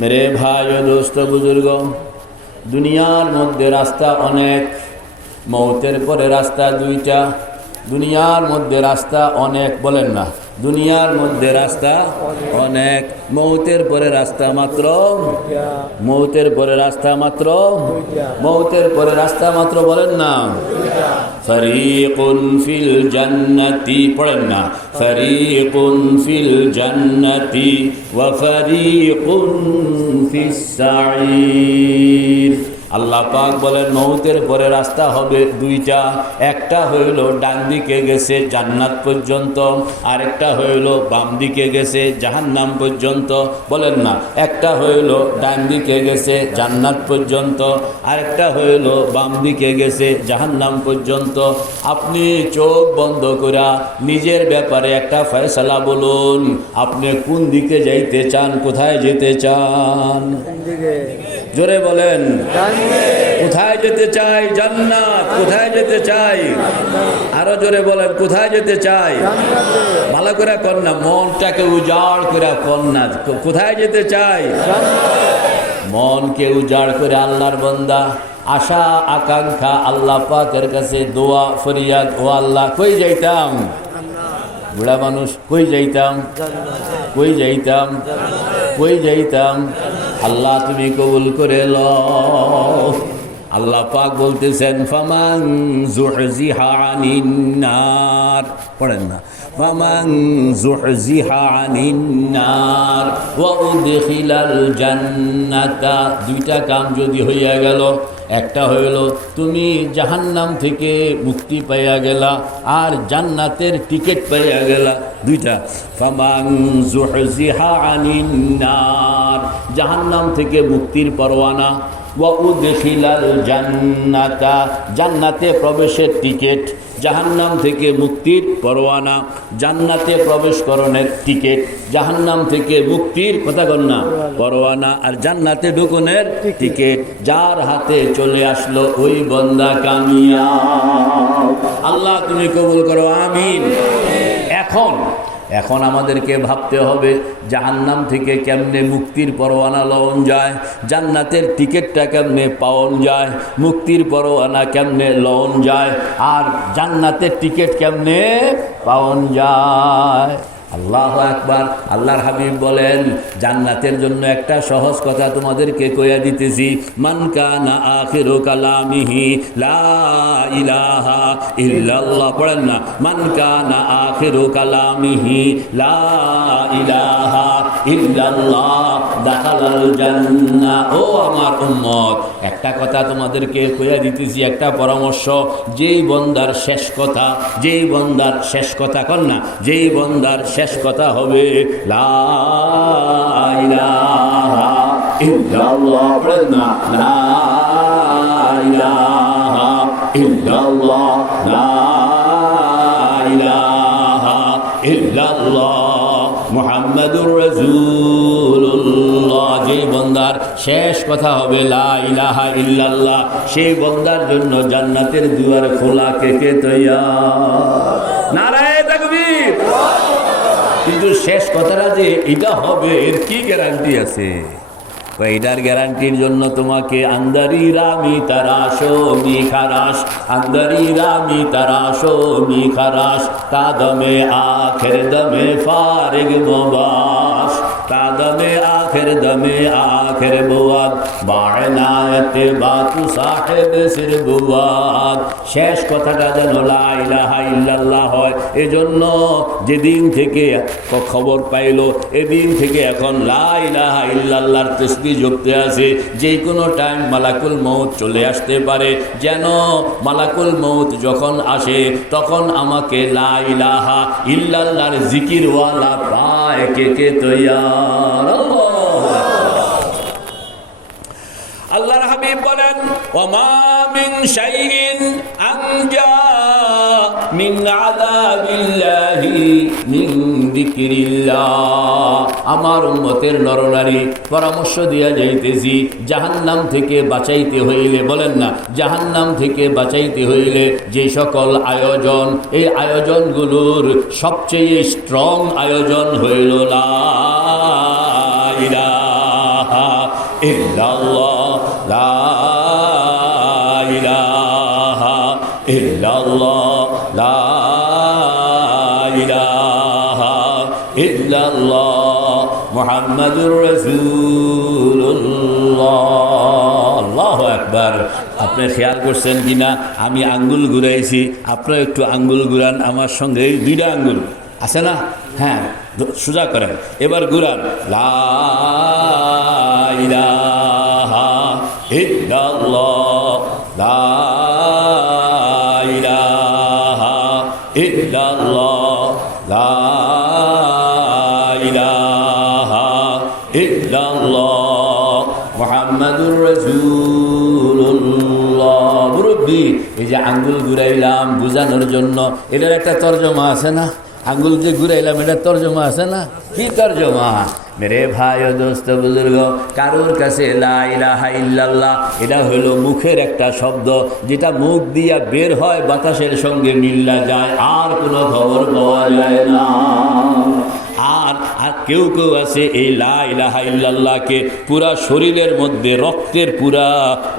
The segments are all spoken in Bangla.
मेरे भाइयों दोस्तों बुजुर्गो दुनियार मध्य रास्ता अनेक मौतेर परे रास्ता दुईटा दुनियार मध्य रास्ता अनेक बोलें ना दुनियार मध्य रास्ता अनेक मौतेर परे रास्ता मात्र मौतेर परे रास्ता मात्र मौतेर परे रास्ता मात्र बोलें ना फरीकुन फिल जन्नती पढ़ें ना फरीकुन फिल जन्नती व फरीकुन फिस साईर আল্লাহ পাক বলেন মউতের পরে রাস্তা হবে দুইটা একটা হইল ডান দিকে গেছে জান্নাত পর্যন্ত আরেকটা হইল বাম দিকে গেছে জাহান্নাম পর্যন্ত বলেন না একটা হইল ডান দিকে গেছে জান্নাত পর্যন্ত আরেকটা হইল বাম দিকে গেছে জাহান্নাম পর্যন্ত আপনি চোখ বন্ধ করে নিজের ব্যাপারে একটা ফয়সালা বলুন আপনি কোন দিকে যাইতে চান কোথায় যেতে চান জোরে বলেন কোথায় যেতে চাই জান্নাত কোথায় যেতে চাই আরো জোরে বলেন কোথায় যেতে চাই ভালো করে কর না মনটাকে উজাড় করে কর না কোথায় যেতে চাই মনকে উজাড় করে আল্লাহর বান্দা আশা আকাঙ্ক্ষা আল্লাহ পাকের কাছে দোয়া ফরিয়াদ ও আল্লাহ কই যাইতাম বুড়া মানুষ কই যাইতাম কই যাইতাম কই যাইতাম আল্লাহ তুমি কবুল করে লও আল্লাহ পাক বলতেছেন ফামান যুহজিহা আনিন নার পড়েন না ফামান যুহজিহা আনিন নার ওয়া উদখিলাল জান্নাতা দুইটা কাম যদি হইয়া গেল একটা হইল তুমি জাহান্নাম থেকে মুক্তি পাইয়া গেলা আর জান্নাতের টিকিট পাইয়া গেলা দুইটা ফামান যুহজিহা আনিন নার জাহান্নাম থেকে মুক্তির পরোয়ানা ওয়া উদখিলাল জান্নাতা জান্নাতে প্রবেশের টিকিট জাহান্নাম থেকে মুক্তির পরোয়ানা জান্নাতে প্রবেশ করণের টিকিট জাহান্নাম থেকে মুক্তির কথা কর না পরোয়ানা আর জান্নাতে ঢুকনের টিকিট যার হাতে চলে আসলো ওই বান্দা কামিয়াব আল্লাহ তুমি কবুল করো আমিন এখন আমাদেরকে ভাবতে হবে জাহান্নাম থেকে কেমনে মুক্তির পরোয়ানা লওন যায় জান্নাতের টিকিটটা কেমনে পাওন যায় মুক্তির পরোয়ানা কেমনে লওন যায় আর জান্নাতের টিকিট কেমনে পাওন যায় আল্লাহু আকবার আল্লাহর হাবিব বলেন জান্নাতের জন্য একটা সহজ কথা তোমাদেরকে কইয়া দিতেছি মান কানা আখিরু কালামিহি লা ইলাহা ইল্লাল্লাহ পড়েন না মান কানা আখিরু কালামিহি লা ইলাহা ইল্লাল্লাহ দাখালাল জান্নাহ ও আমার উম্মত একটা কথা তোমাদেরকে কইয়া দিতেছি একটা পরামর্শ যেই বান্দার শেষ কথা যেই বান্দার শেষ কথা কর না যেই বান্দার শেষ কথা হবে লা ইলাহা ইল্লাল্লাহ পড়না লা ইলাহা ইল্লাল্লাহ লা ইলাহা ইল্লাল্লাহ মুহাম্মাদুর রাসূলুল্লাহ যে বান্দার শেষ কথা হবে লা ইলাহা ইল্লাল্লাহ সেই বান্দার জন্য জান্নাতের দুয়ার খোলা কে কে তৈয়ার নারায়ে তাকবীর কিন্তু শেষ কথাটা যে এটা হবে এর কি গ্যারান্টি আছে এটার গ্যারান্টির জন্য তোমাকে আন্দারি রামি তারাশো মিখারাস আন্দারি রামি তারাশো মিখারাস কাদমে আখের দমে ফারিগ মুবাস কাদমে আখের বুয়াদ বায়নাতে বাতু সাহেব সির বুয়াদ শেষ কথাটা যেন লা ইলাহা ইল্লাল্লাহ হয় এজন্য যেদিন থেকে খবর পাইলো এদিন থেকে এখন লা ইলাহা ইল্লাল্লাহর তাসবিহ যুক্ত আছে যে কোনো টাইম মালাকুল মউত চলে আসতে পারে যেন মালাকুল মউত যখন আসে তখন আমাকে লা ইলাহা ইল্লাল্লাহর জিকিরওয়ালা পায় কে কে তৈয়ার আল্লাহর হাবিব বলেন ওমা মিন শাইইন আনজা মিন আযাবিল্লাহি মিন যিকরিল্লাহ আমার উম্মতের নরনারী পরামর্শ দিয়া যাইতেছি জাহান্নাম থেকে বাঁচাইতে হইলে বলেন না জাহান্নাম থেকে বাঁচাইতে হইলে যে সকল আয়োজন এই আয়োজনগুলোর সবচেয়ে স্ট্রং আয়োজন হইল লা ইলাহা ইল্লাল্লাহ লা ইলাহা ইল্লাল্লাহ লা ইলাহা ইল্লাল্লাহ মুহাম্মাদুর রাসূলুল্লাহ। আল্লাহু আকবার। আপনি খেয়াল করছেন কিনা আমি আঙ্গুল ঘুরাইছি, আপনারা একটু আঙ্গুল ঘুরান আমার সঙ্গে, এই দুইটা আঙ্গুল আছে না, হ্যাঁ সোজা করেন, এবার ঘুরান। লা ইলাহা ইল্লাল্লাহ লা ইলাহা ইল্লাল্লাহ লা ইলাহা ইল্লাল্লাহ মুহাম্মাদুর রাসূলুল্লাহ। মুরব্বি, এই যে আঙ্গুল ঘুরাইলাম বুঝানোর জন্য, এটার একটা তর্জমা আছে না? আঙ্গুল যে ঘুরাইলাম এটার তর্জমা আছে না? কি তর্জমা? মেরে ভাই ও দোস্ত বুজুর্গ, কারোর কাছে লা ইলাহা ইল্লাল্লাহ এটা হলো মুখের একটা শব্দ, যেটা মুখ দিয়া বের হয়, বাতাসের সঙ্গে মিল্লা যায়, আর কোনো খবর পাওয়া যায় না। আর কেউ কেউ আছে এই লা ইলাহা ইল্লাল্লাহকে পুরা শরীরের মধ্যে রক্তের পুরা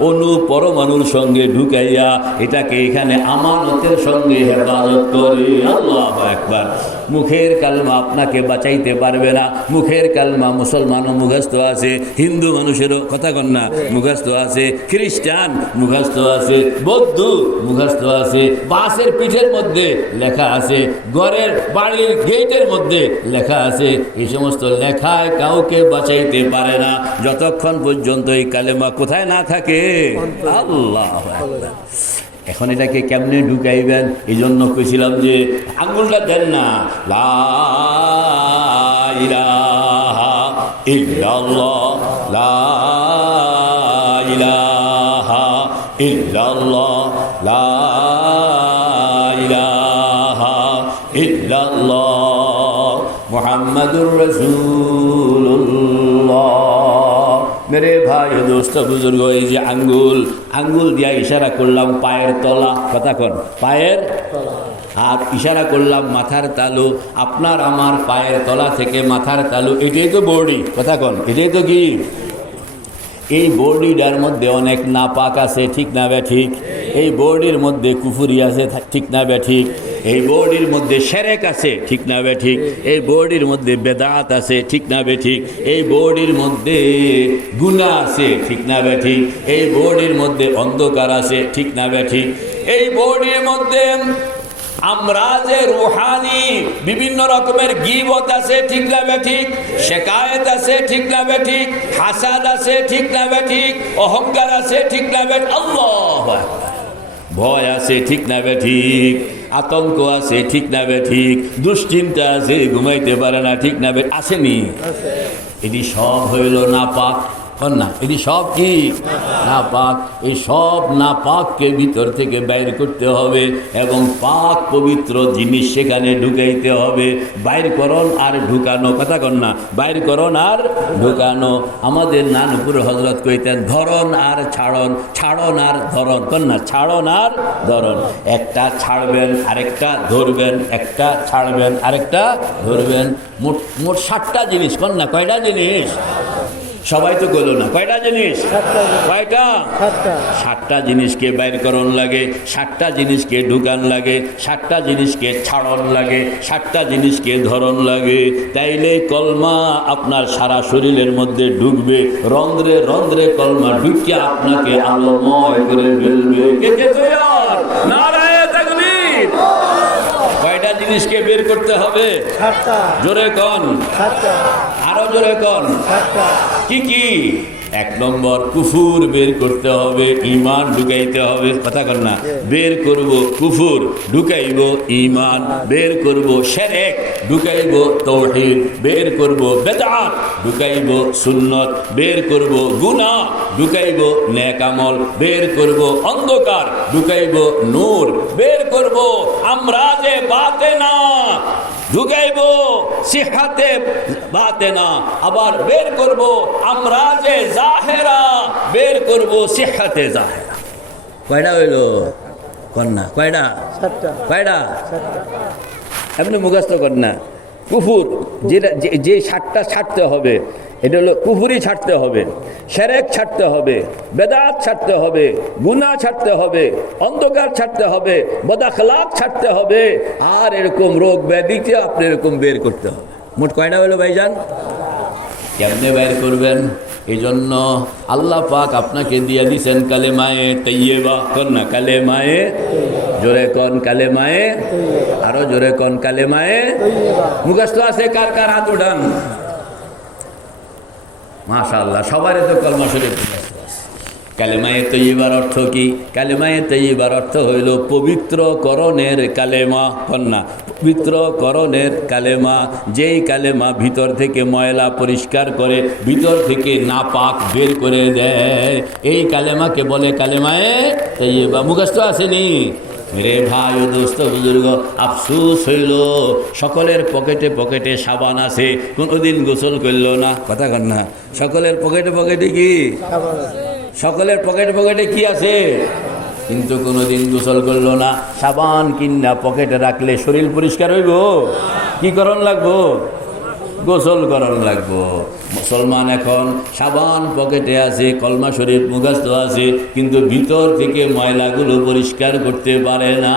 অণু পরমাণুর সঙ্গে ঢুকাইয়া এটাকে এখানে আমানতের সঙ্গে হেফাজত করে। আল্লাহু আকবার। মুখের কালমা আপনাকে বাঁচাইতে পারবে না। মুখের কালমা মুসলমানও মুখস্থ আছে, হিন্দু মানুষেরও কথা কন না মুখস্থ আছে, খ্রিস্টান মুখস্থ আছে, বৌদ্ধ মুখস্থ আছে, বাসের পিঠের মধ্যে লেখা আছে, ঘরের বাড়ির গেটের মধ্যে লেখা আছে। এই সমস্ত লেখায় কাউকে বাঁচাইতে পারে না যতক্ষণ পর্যন্ত এই কালেমা কোথায় না থাকে। আল্লাহু আকবার। এখন এটাকে কেমনে ঢুকাইবেন? এই জন্য কইছিলাম যে আঙ্গুলটা দেন না। লা ইলাহা ইল্লাল্লাহ লা ইলাহা ইল্লাল্লাহ লা ইলাহা ইল্লাল্লাহ মুহাম্মাদুর রাসূলুল্লাহ। মেরে ভাই দোস্ত বুজুর্গ, এই যে আঙ্গুল দিয়া ইশারা করলাম পায়ের তলা, কথা কন পায়ের তলা, আর ইশারা করলাম মাথার তালু। আপনার আমার পায়ের তলা থেকে মাথার তালু, এটাই তো বডি, কথা কন এটাই তো কি? এই বডিটার মধ্যে অনেক নাপাক আছে, ঠিক না বে ঠিক? এই বডির মধ্যে কুফুরি আছে, ঠিক না বে ঠিক? এই বডির মধ্যে শিরক আছে, ঠিক না বে ঠিক? এই বডির মধ্যে বেদাত আছে, ঠিক না বে ঠিক? এই বডির মধ্যে গুনাহ আছে, ঠিক না বে ঠিক? এই বডির মধ্যে অন্ধকার আছে, ঠিক না বে ঠিক? এই বডির মধ্যে আমরাজে রুহানি বিভিন্ন রকমের গীবত আছে, ঠিক না বে ঠিক? শিকায়েত আছে, ঠিক না বে ঠিক? হাসাদ আছে, ঠিক না বে ঠিক? অহংকার আছে, ঠিক না বে? আল্লাহু আকবার। ভয় আছে, ঠিক না বে ঠিক? আতঙ্ক আছে, ঠিক না বে ঠিক? দুশ্চিন্তা আছে, ঘুমাইতে পারে না, ঠিক না বে? আসেনি? এটি সব হইল নাপাক না, এটি সব কি নাপাক। এই সব নাপাককে ভিতর থেকে বাইর করতে হবে এবং পাক পবিত্র জিনিস সেখানে ঢুকাইতে হবে। বাইর করণ আর ঢুকানো, কথা কন না, বাইর করণ আর ঢুকানো। আমাদের নানপুর হজরত কইতেন ধরন আর ছাড়ন, ছাড়ন আর ধরন, কন না ছাড়ন আর ধরন। একটা ছাড়বেন আরেকটা ধরবেন, একটা ছাড়বেন আরেকটা ধরবেন। মোট 7টা জিনিস, কন না কয়টা জিনিস? সবাই তো গেল না, কয়টা জিনিস? কয়টা? 7টা জিনিসকে বাইর করণ লাগে, 7টা জিনিসকে ঢুকান লাগে, 7টা জিনিসকে ছাড়ন লাগে, 7টা জিনিসকে ধরন লাগে। তাইলে কলমা আপনার সারা শরীরের মধ্যে ঢুকবে, রন্ধ্রে রন্ধ্রে কলমা ঢুকিয়ে আপনাকে আলোময় করে ফেলবে। নারায়ে তাকবীর। কয়টা জিনিসকে বের করতে হবে? 7টা। জোরে কন। 7টা। আরো জোরে কন। 7টা। কি কি? 1 নম্বর কুফুর বের করতে হবে, ঈমান ঢুকাইতে হবে, কথা কন না। বের করব কুফুর, ঢুকাইব ঈমান, বের করব শিরক, ঢুকাইব তাওহীদ, বের করব বিদআত, ঢুকাইব সুন্নাত, বের করব গুনাহ, ঢুকাইব নেক আমল, বের করব অন্ধকার, ঢুকাইব নূর, বের করব আমরাজে বাতেনা, ঢুকাইব সিহাতে বাতেনা, আবার বের করব আমরাজে জাহেরা, বের করব সিহাতে জাহেরা। কয়টা হইল? কন্যা কয়টা? 7টা। কয়টা? 7টা। এমনি মুখস্থ কন্যা। কুফুর যেটা যে 7টা ছাড়তে হবে, এটা হলো কুফরি ছাড়তে হবে, শিরক ছাড়তে হবে, বেদাত ছাড়তে হবে, গুনাহ ছাড়তে হবে, অন্ধকার ছাড়তে হবে, বদাখলাক ছাড়তে হবে, আর এরকম রোগ ব্যাধিকে আপনি এরকম বের করতে হবে। মোট কয়টা হলো ভাইজান? কেমনে বের করবেন? এই জন্য আল্লাহ পাক আপনাকে দিয়ে দিছেন কালেমায়ে তাইয়্যিবা। কোন না কালেমায়ে, জোরে কোন কালেমায়ে, আরো জোরে কোন কালেমায়ে মুখস্থ আছে কার কার? হাত উঠান। মাশাআল্লাহ, সবারই তো কলমা শরীফ মুখস্থ আছে। কালেমায়ে তাইয়্যিবার অর্থ কি? কালেমায়ে তাইয়্যিবার অর্থ হইল পবিত্রকরণের কালেমা। কন্যা পবিত্রকরণের কালেমা, যেই কালেমা ভিতর থেকে ময়লা পরিষ্কার করে, ভিতর থেকে নাপাক বের করে দেয়, এই কালেমাকে বলে কালেমায়ে তাইয়্যিবা। মুখস্থ আসেনি? মেরে ভাই ও দোস্ত বুজুর্গ, আফসোস হইল সকলের পকেটে পকেটে সাবান আছে, কোনোদিন গোসল করল না। কথা কন না? সকলের পকেটে পকেটে কি? সকলের পকেটে পকেটে কি আছে? কিন্তু কোনোদিন গোসল করলো না। সাবান কিনা পকেটে রাখলে শরীর পরিষ্কার হইব? কি করণ লাগবো? গোসল করণ লাগবো। মুসলমান এখন সাবান পকেটে আছে, কলমা শরীফ মুখস্থ আছে, কিন্তু ভিতর থেকে ময়লাগুলো পরিষ্কার করতে পারে না।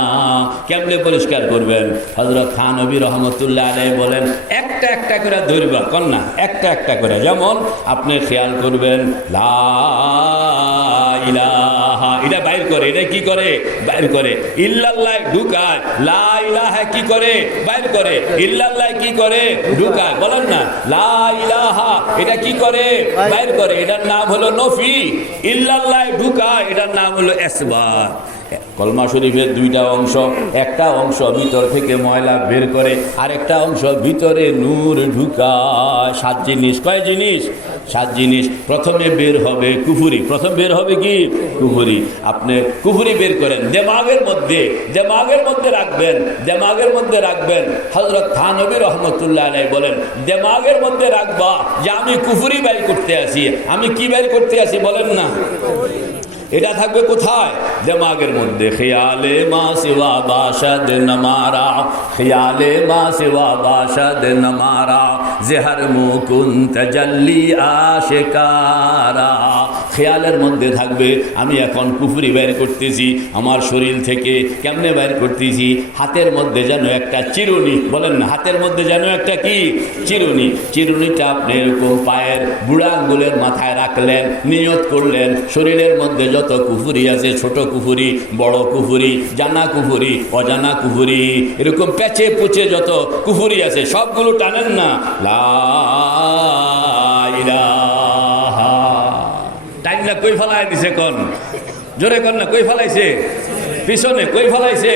কেমনে পরিষ্কার করবেন? হযরত থানবী রহমতুল্লাহ আলাইহি বলেন, একটা একটা করে ধরবা। কন্যা একটা একটা করে। যেমন আপনি খেয়াল করবেন, লা ইলাহা, এটা বাইর করে। এটা কি করে? বাইর করে। ইল্লাল্লাহ ঢুকায়। লা ইলাহা কি করে? বাইর করে। ইল্লাল্লাহ কি করে? ঢুকায়। বলেন না, লা ইলাহা এটা কি করে? বাইর করে। এটার নাম হলো নফি। ইল্লাল্লাহ ঢুকায়, এটার নাম হলো ইসবাত। কলমা শরীফের দুইটা অংশ, একটা অংশ ভিতর থেকে ময়লা বের করে, আরেকটা অংশ ভিতরে নূর ঢুকায়। 7 জিনিস। কয় জিনিস? 7 জিনিস। প্রথমে বের হবে কুফরি। প্রথম বের হবে কি? কুফরি। আপনি কুফরি বের করেন দেমাগের মধ্যে, দেমাগের মধ্যে রাখবেন, দেমাগের মধ্যে রাখবেন। হযরত থানবী রহমতুল্লাহ আলাইহি বলেন, দেমাগের মধ্যে রাখবা যে আমি কুফরি বের করতে আসি। আমি কি বের করতে আসি বলেন না? এটা থাকবে কোথায়? দিমাগের মধ্যে। খিয়ালে মা সিওয়া বাশাদ নমারা, খিয়ালে মা সিওয়া বাশাদ নমারা, জেহার মুকুন তাজাল্লি আশিকারা। খেয়ালের মধ্যে থাকবে আমি এখন কুফরি বের করতেছি আমার শরীর থেকে। কেমনে বের করতেছি? হাতের মধ্যে যেন একটা চিরুনি। বলেন না, হাতের মধ্যে যেন একটা কি? চিরুনি। চিরুনিটা আপনি এরকম পায়ের বুড়া আঙ্গুলের মাথায় রাখলেন, নিয়ত করলেন শরীরের মধ্যে যত কুফরি আছে, ছোট কুফরি, বড় কুফরি, জানা কুফরি, অজানা কুফরি, এরকম পেঁচে পুচে যত কুফরি আছে সবগুলো টানেন না। লা ইলাহা। টাইমটা কই ফেলাই দিছে? কোন জোরে কোন না, কই ফেলাইছে? পিছনে। কই ফেলাইছে?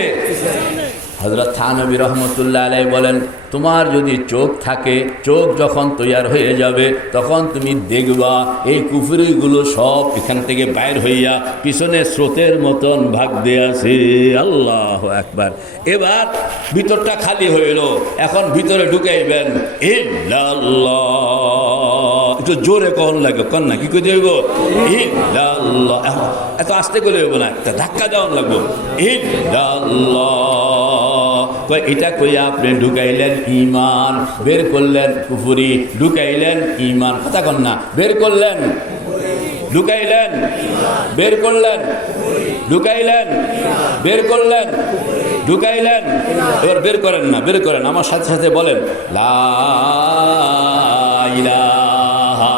হযরত থানবী রহমতুল্লাহ আলাইহি বলেন, তোমার যদি চোখ থাকে, চোখ যখন তৈয়ার হয়ে যাবে তখন তুমি দেখবা এই কুফরিগুলো সব এখান থেকে বাইর হইয়া পিছনে স্রোতের মতন ভাগ দিয়ে আছে। আল্লাহু আকবার। এবার ভিতরটা খালি হইল, এখন ভিতরে ঢুকাইবেন ইল্লাল্লাহ। একটু জোরে কন লাগে, কন না, কি করে হইব? ইল্লাল্লাহ। এত আস্তে করে হইব না, একটা ধাক্কা দেওয়ান লাগবো। ইল্লাল্লাহ। এটা কইয়া আপনি ঢুকাইলেন ঈমান, বের করলেন কুফরি, ঢুকাইলেন ঈমান। কথা কন না, বের করলেন, ঢুকাইলেন, বের করলেন, ঢুকাইলেন, বের করলেন, ঢুকাইলেন। এবার বের করেন না, বের করেন। আমার সাথে সাথে বলেন, লা ইলাহা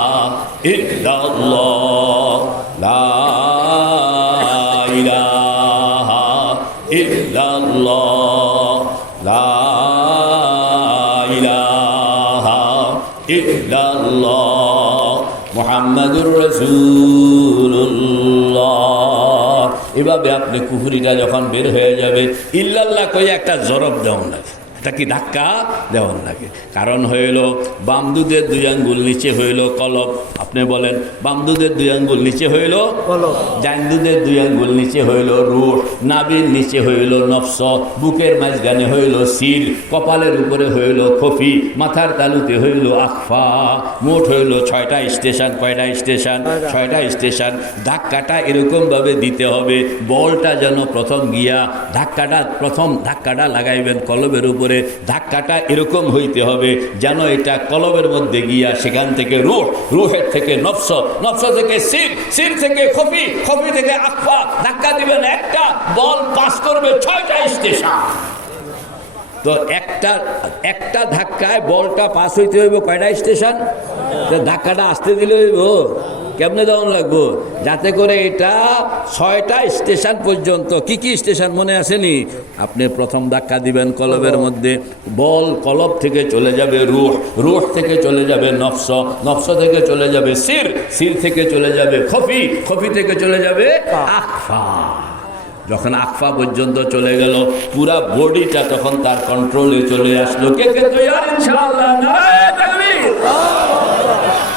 ইল্লাল্লাহ, লা ইলাহা ইল্লাল্লাহ, লা ইলাহা ইল্লাল্লাহ, মুহাম্মাদুর রাসূলুল্লাহ। এভাবে আপনি কুফরিটা যখন বের হয়ে যাবে, ইল্লাল্লাহ কইয়া একটা জরব দেওয়ান লাগে, এটা কি ধাক্কা দেওয়ান লাগে। কারণ হইল বাম দুধের 2 আঙ্গুল নিচে হইল কলব। আপনি বলেন, বাম দুধের 2 আঙ্গুল নিচে হইল কলব, ডান দুধের 2 আঙ্গুল নিচে হইল রূহ, নাভির নিচে হইল নফস, বুকের মাঝখানে হইল সির, কপালের উপরে হইল খফি, মাথার তালুতে হইল আখফা। মোট হইল 6টা স্টেশন। কয়টা স্টেশন? 6টা স্টেশন। ধাক্কাটা এরকমভাবে দিতে হবে, বলটা যেন প্রথম গিয়া ধাক্কাটা, প্রথম ধাক্কাটা লাগাইবেন কলবের উপরে, করে ধাক্কাটা এরকম হইতে হবে যেন এটা কলবের মধ্যে গিয়া সেখান থেকে রুহের থেকে নফস, নফস থেকে সির, সির থেকে খফি, খফি থেকে আকফা, ধাক্কা দিবেন, একটা বল পাস করবে 6টা স্টেশন। তো একটা ধাক্কায় বলটা পাস হইতে হইব কয়টা স্টেশন? ধাক্কাটা আসতে দিলে হইব কেমনে দেওয়ান লাগবো যাতে করে এটা 6টা স্টেশন পর্যন্ত। কি কি স্টেশন মনে আসেনি? আপনি প্রথম ধাক্কা দিবেন কলবের মধ্যে, বল কলব থেকে চলে যাবে রুহ থেকে চলে যাবে নফস, নফস থেকে চলে যাবে সির, সির থেকে চলে যাবে খফি, খফি থেকে চলে যাবে আকফা। যখন আকফা পর্যন্ত চলে গেল পুরা বডিটা তখন তার কন্ট্রোলে চলে আসলো। কে কে তৈয়ার ইনশাআল্লাহ? নারায়ে তাকবীর।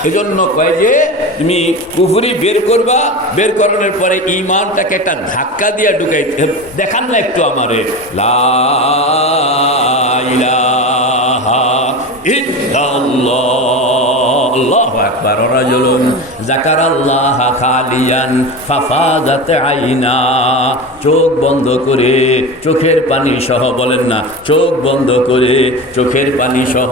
এজন্য কয় যে তুমি কুফরি বের করবা, বের করানোর পরে ঈমানটাকে একটা ধাক্কা দিয়ে ঢুকাই। দেখান না একটু আমারে, লা ইলাহা ইল্লাল্লাহ, আল্লাহু আকবার। রাজুলুন যাকারাল্লাহ খালিয়ান ফাফাদাত আইনা, চোখ বন্ধ করে চোখের পানি সহ, বলেন না, চোখ বন্ধ করে চোখের পানি সহ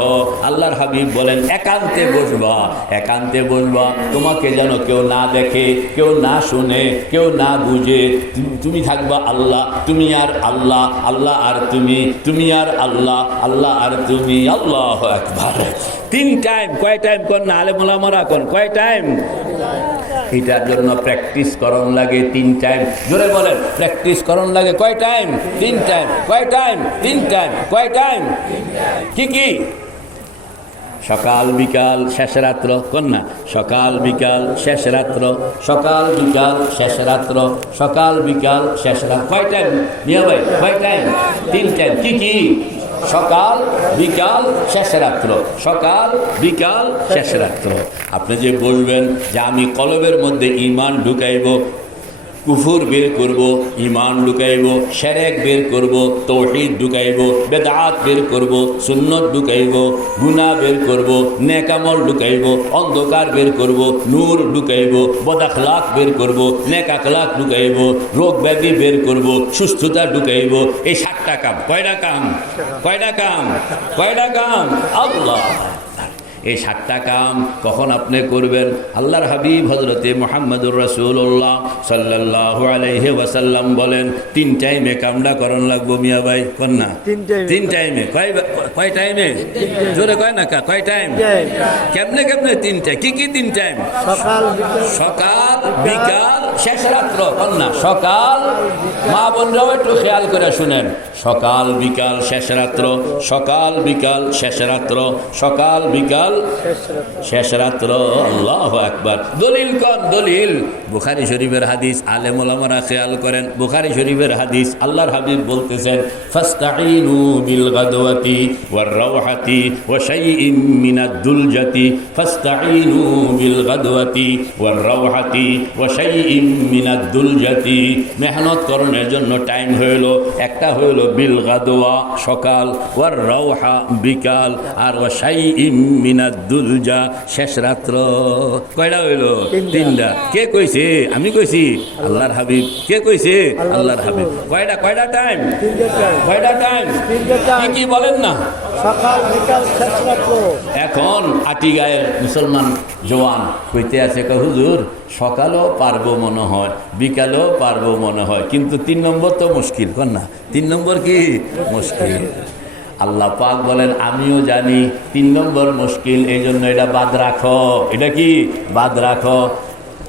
আল্লাহর হাবিব বলেন একান্তে বসবা, একান্তে বসবা, তোমাকে যেন কেউ না দেখে, কেউ না শুনে, কেউ না বুঝে। তুমি থাকবা আল্লাহ, তুমি আর আল্লাহ, আল্লাহ আর তুমি, তুমি আর আল্লাহ, আল্লাহ আর তুমি। আল্লাহু আকবার। 3 টাইম। কয় টাইম কোন না আলেম ওলামারা কোন? কয় টাইম? এটার জন্য প্র্যাকটিস করণ লাগে 3 টাইম। জোরে বলেন, প্র্যাকটিস করণ লাগে কয় টাইম? 3 টাইম। কয় টাইম? 3 টাইম। কয় টাইম? কি কি? সকাল বিকাল শেষ রাত্র, কোন না? সকাল বিকাল শেষ রাত্র, সকাল বিকাল শেষ রাত্র, সকাল বিকাল শেষ রাত্র। কয় টাইম মিয়া ভাই? কয় টাইম? 3 টাইম। কি কি? সকাল বিকাল শেষ রাত্র, সকাল বিকাল শেষ রাত্র। আপনি যে বলবেন যে আমি কলবের মধ্যে ঈমান ঢুকাইব, কুফুর বের করব, ঈমান ঢুকাইব, শিরক বের করব, তাওহীদ ঢুকাইব, বেদাত বের করব, সুন্নাত ঢুকাইব, গুনাহ বের করব, নেক আমল ঢুকাইব, অন্ধকার বের করব, নূর ঢুকাইব, বদ আখলাক বের করব, নেক আখলাক ঢুকাইব, রোগ ব্যাধি বের করব, সুস্থতা ঢুকাইব। এই 7টা কাম। কয়টা কাম? কয়টা কাম? কয়টা কাম? আল্লাহ। এই 7টা কাম কখন আপনি করবেন? আল্লাহর হাবিব হযরতে মুহাম্মদুর রাসূলুল্লাহ সাল্লাল্লাহু আলাইহি ওয়াসাল্লাম বলেন 3 টাইমে কামটা করণ লাগবো মিয়া ভাই, কোন না? 3 টাইমে। কয় টাইমে? জোরে কয় না, কয় টাইম? কেমনে কেমনে 3 টাইম? কি কি 3 টাইম? সকাল বিকাল শেষ রাত্র, কোন না? সকাল, মা বোনরাও একটু খেয়াল করে শুনেন, সকাল বিকাল শেষ রাত্র, সকাল বিকাল শেষ রাত্র, সকাল বিকাল শেষ রাত্র। আল্লাহু আকবার। দলিল কোন? দলিল বুখারী শরীফের হাদিস। আলেম ওলামারা খেয়াল করেন, বুখারী শরীফের হাদিস। আল্লাহর হাবিব বলতেছেন ফাস্তাঈনু বিল গাদওয়াতি ওয়ার রাওহাতি ওয়া শাইইন মিনাদ দুলজাতি, ফাস্তাঈনু বিল গাদওয়াতি ওয়ার রাওহাতি ওয়া শাইইন মিনাদ দুলজাতি। মেহনত করণের জন্য টাইম হইল, একটা হইল বিল গাদওয়া সকাল, ওয়ার রাওহা বিকাল, আর ওয়া শাইইন মিনাদ দুলজা শেষ রাত্র। কয়টা হইল? 3টা। কে কইছে? আমি কইছি? আল্লাহর হাবিব। কে কইছে? আল্লাহর হাবিব। কয়টা? কয়টা টাইম? 3টা। কয়টা টাইম? 3টা। কি কি বলেন না? সকাল বিকাল শেষ রাত্র। এখন আটি গায়ের মুসলমান জওয়ান কইতে আছে, হুজুর সকালও পারবো মনে হয়, বিকালেও পারবো মনে হয়, কিন্তু 3 নম্বর তো মুশকিল, কোন না? 3 নম্বর কি মুশকিল? আল্লাহ পাক বলেন আমিও জানি 3 নম্বর মুশকিল, এই জন্য এটা বাদ রাখো। এটা কি? বাদ রাখো।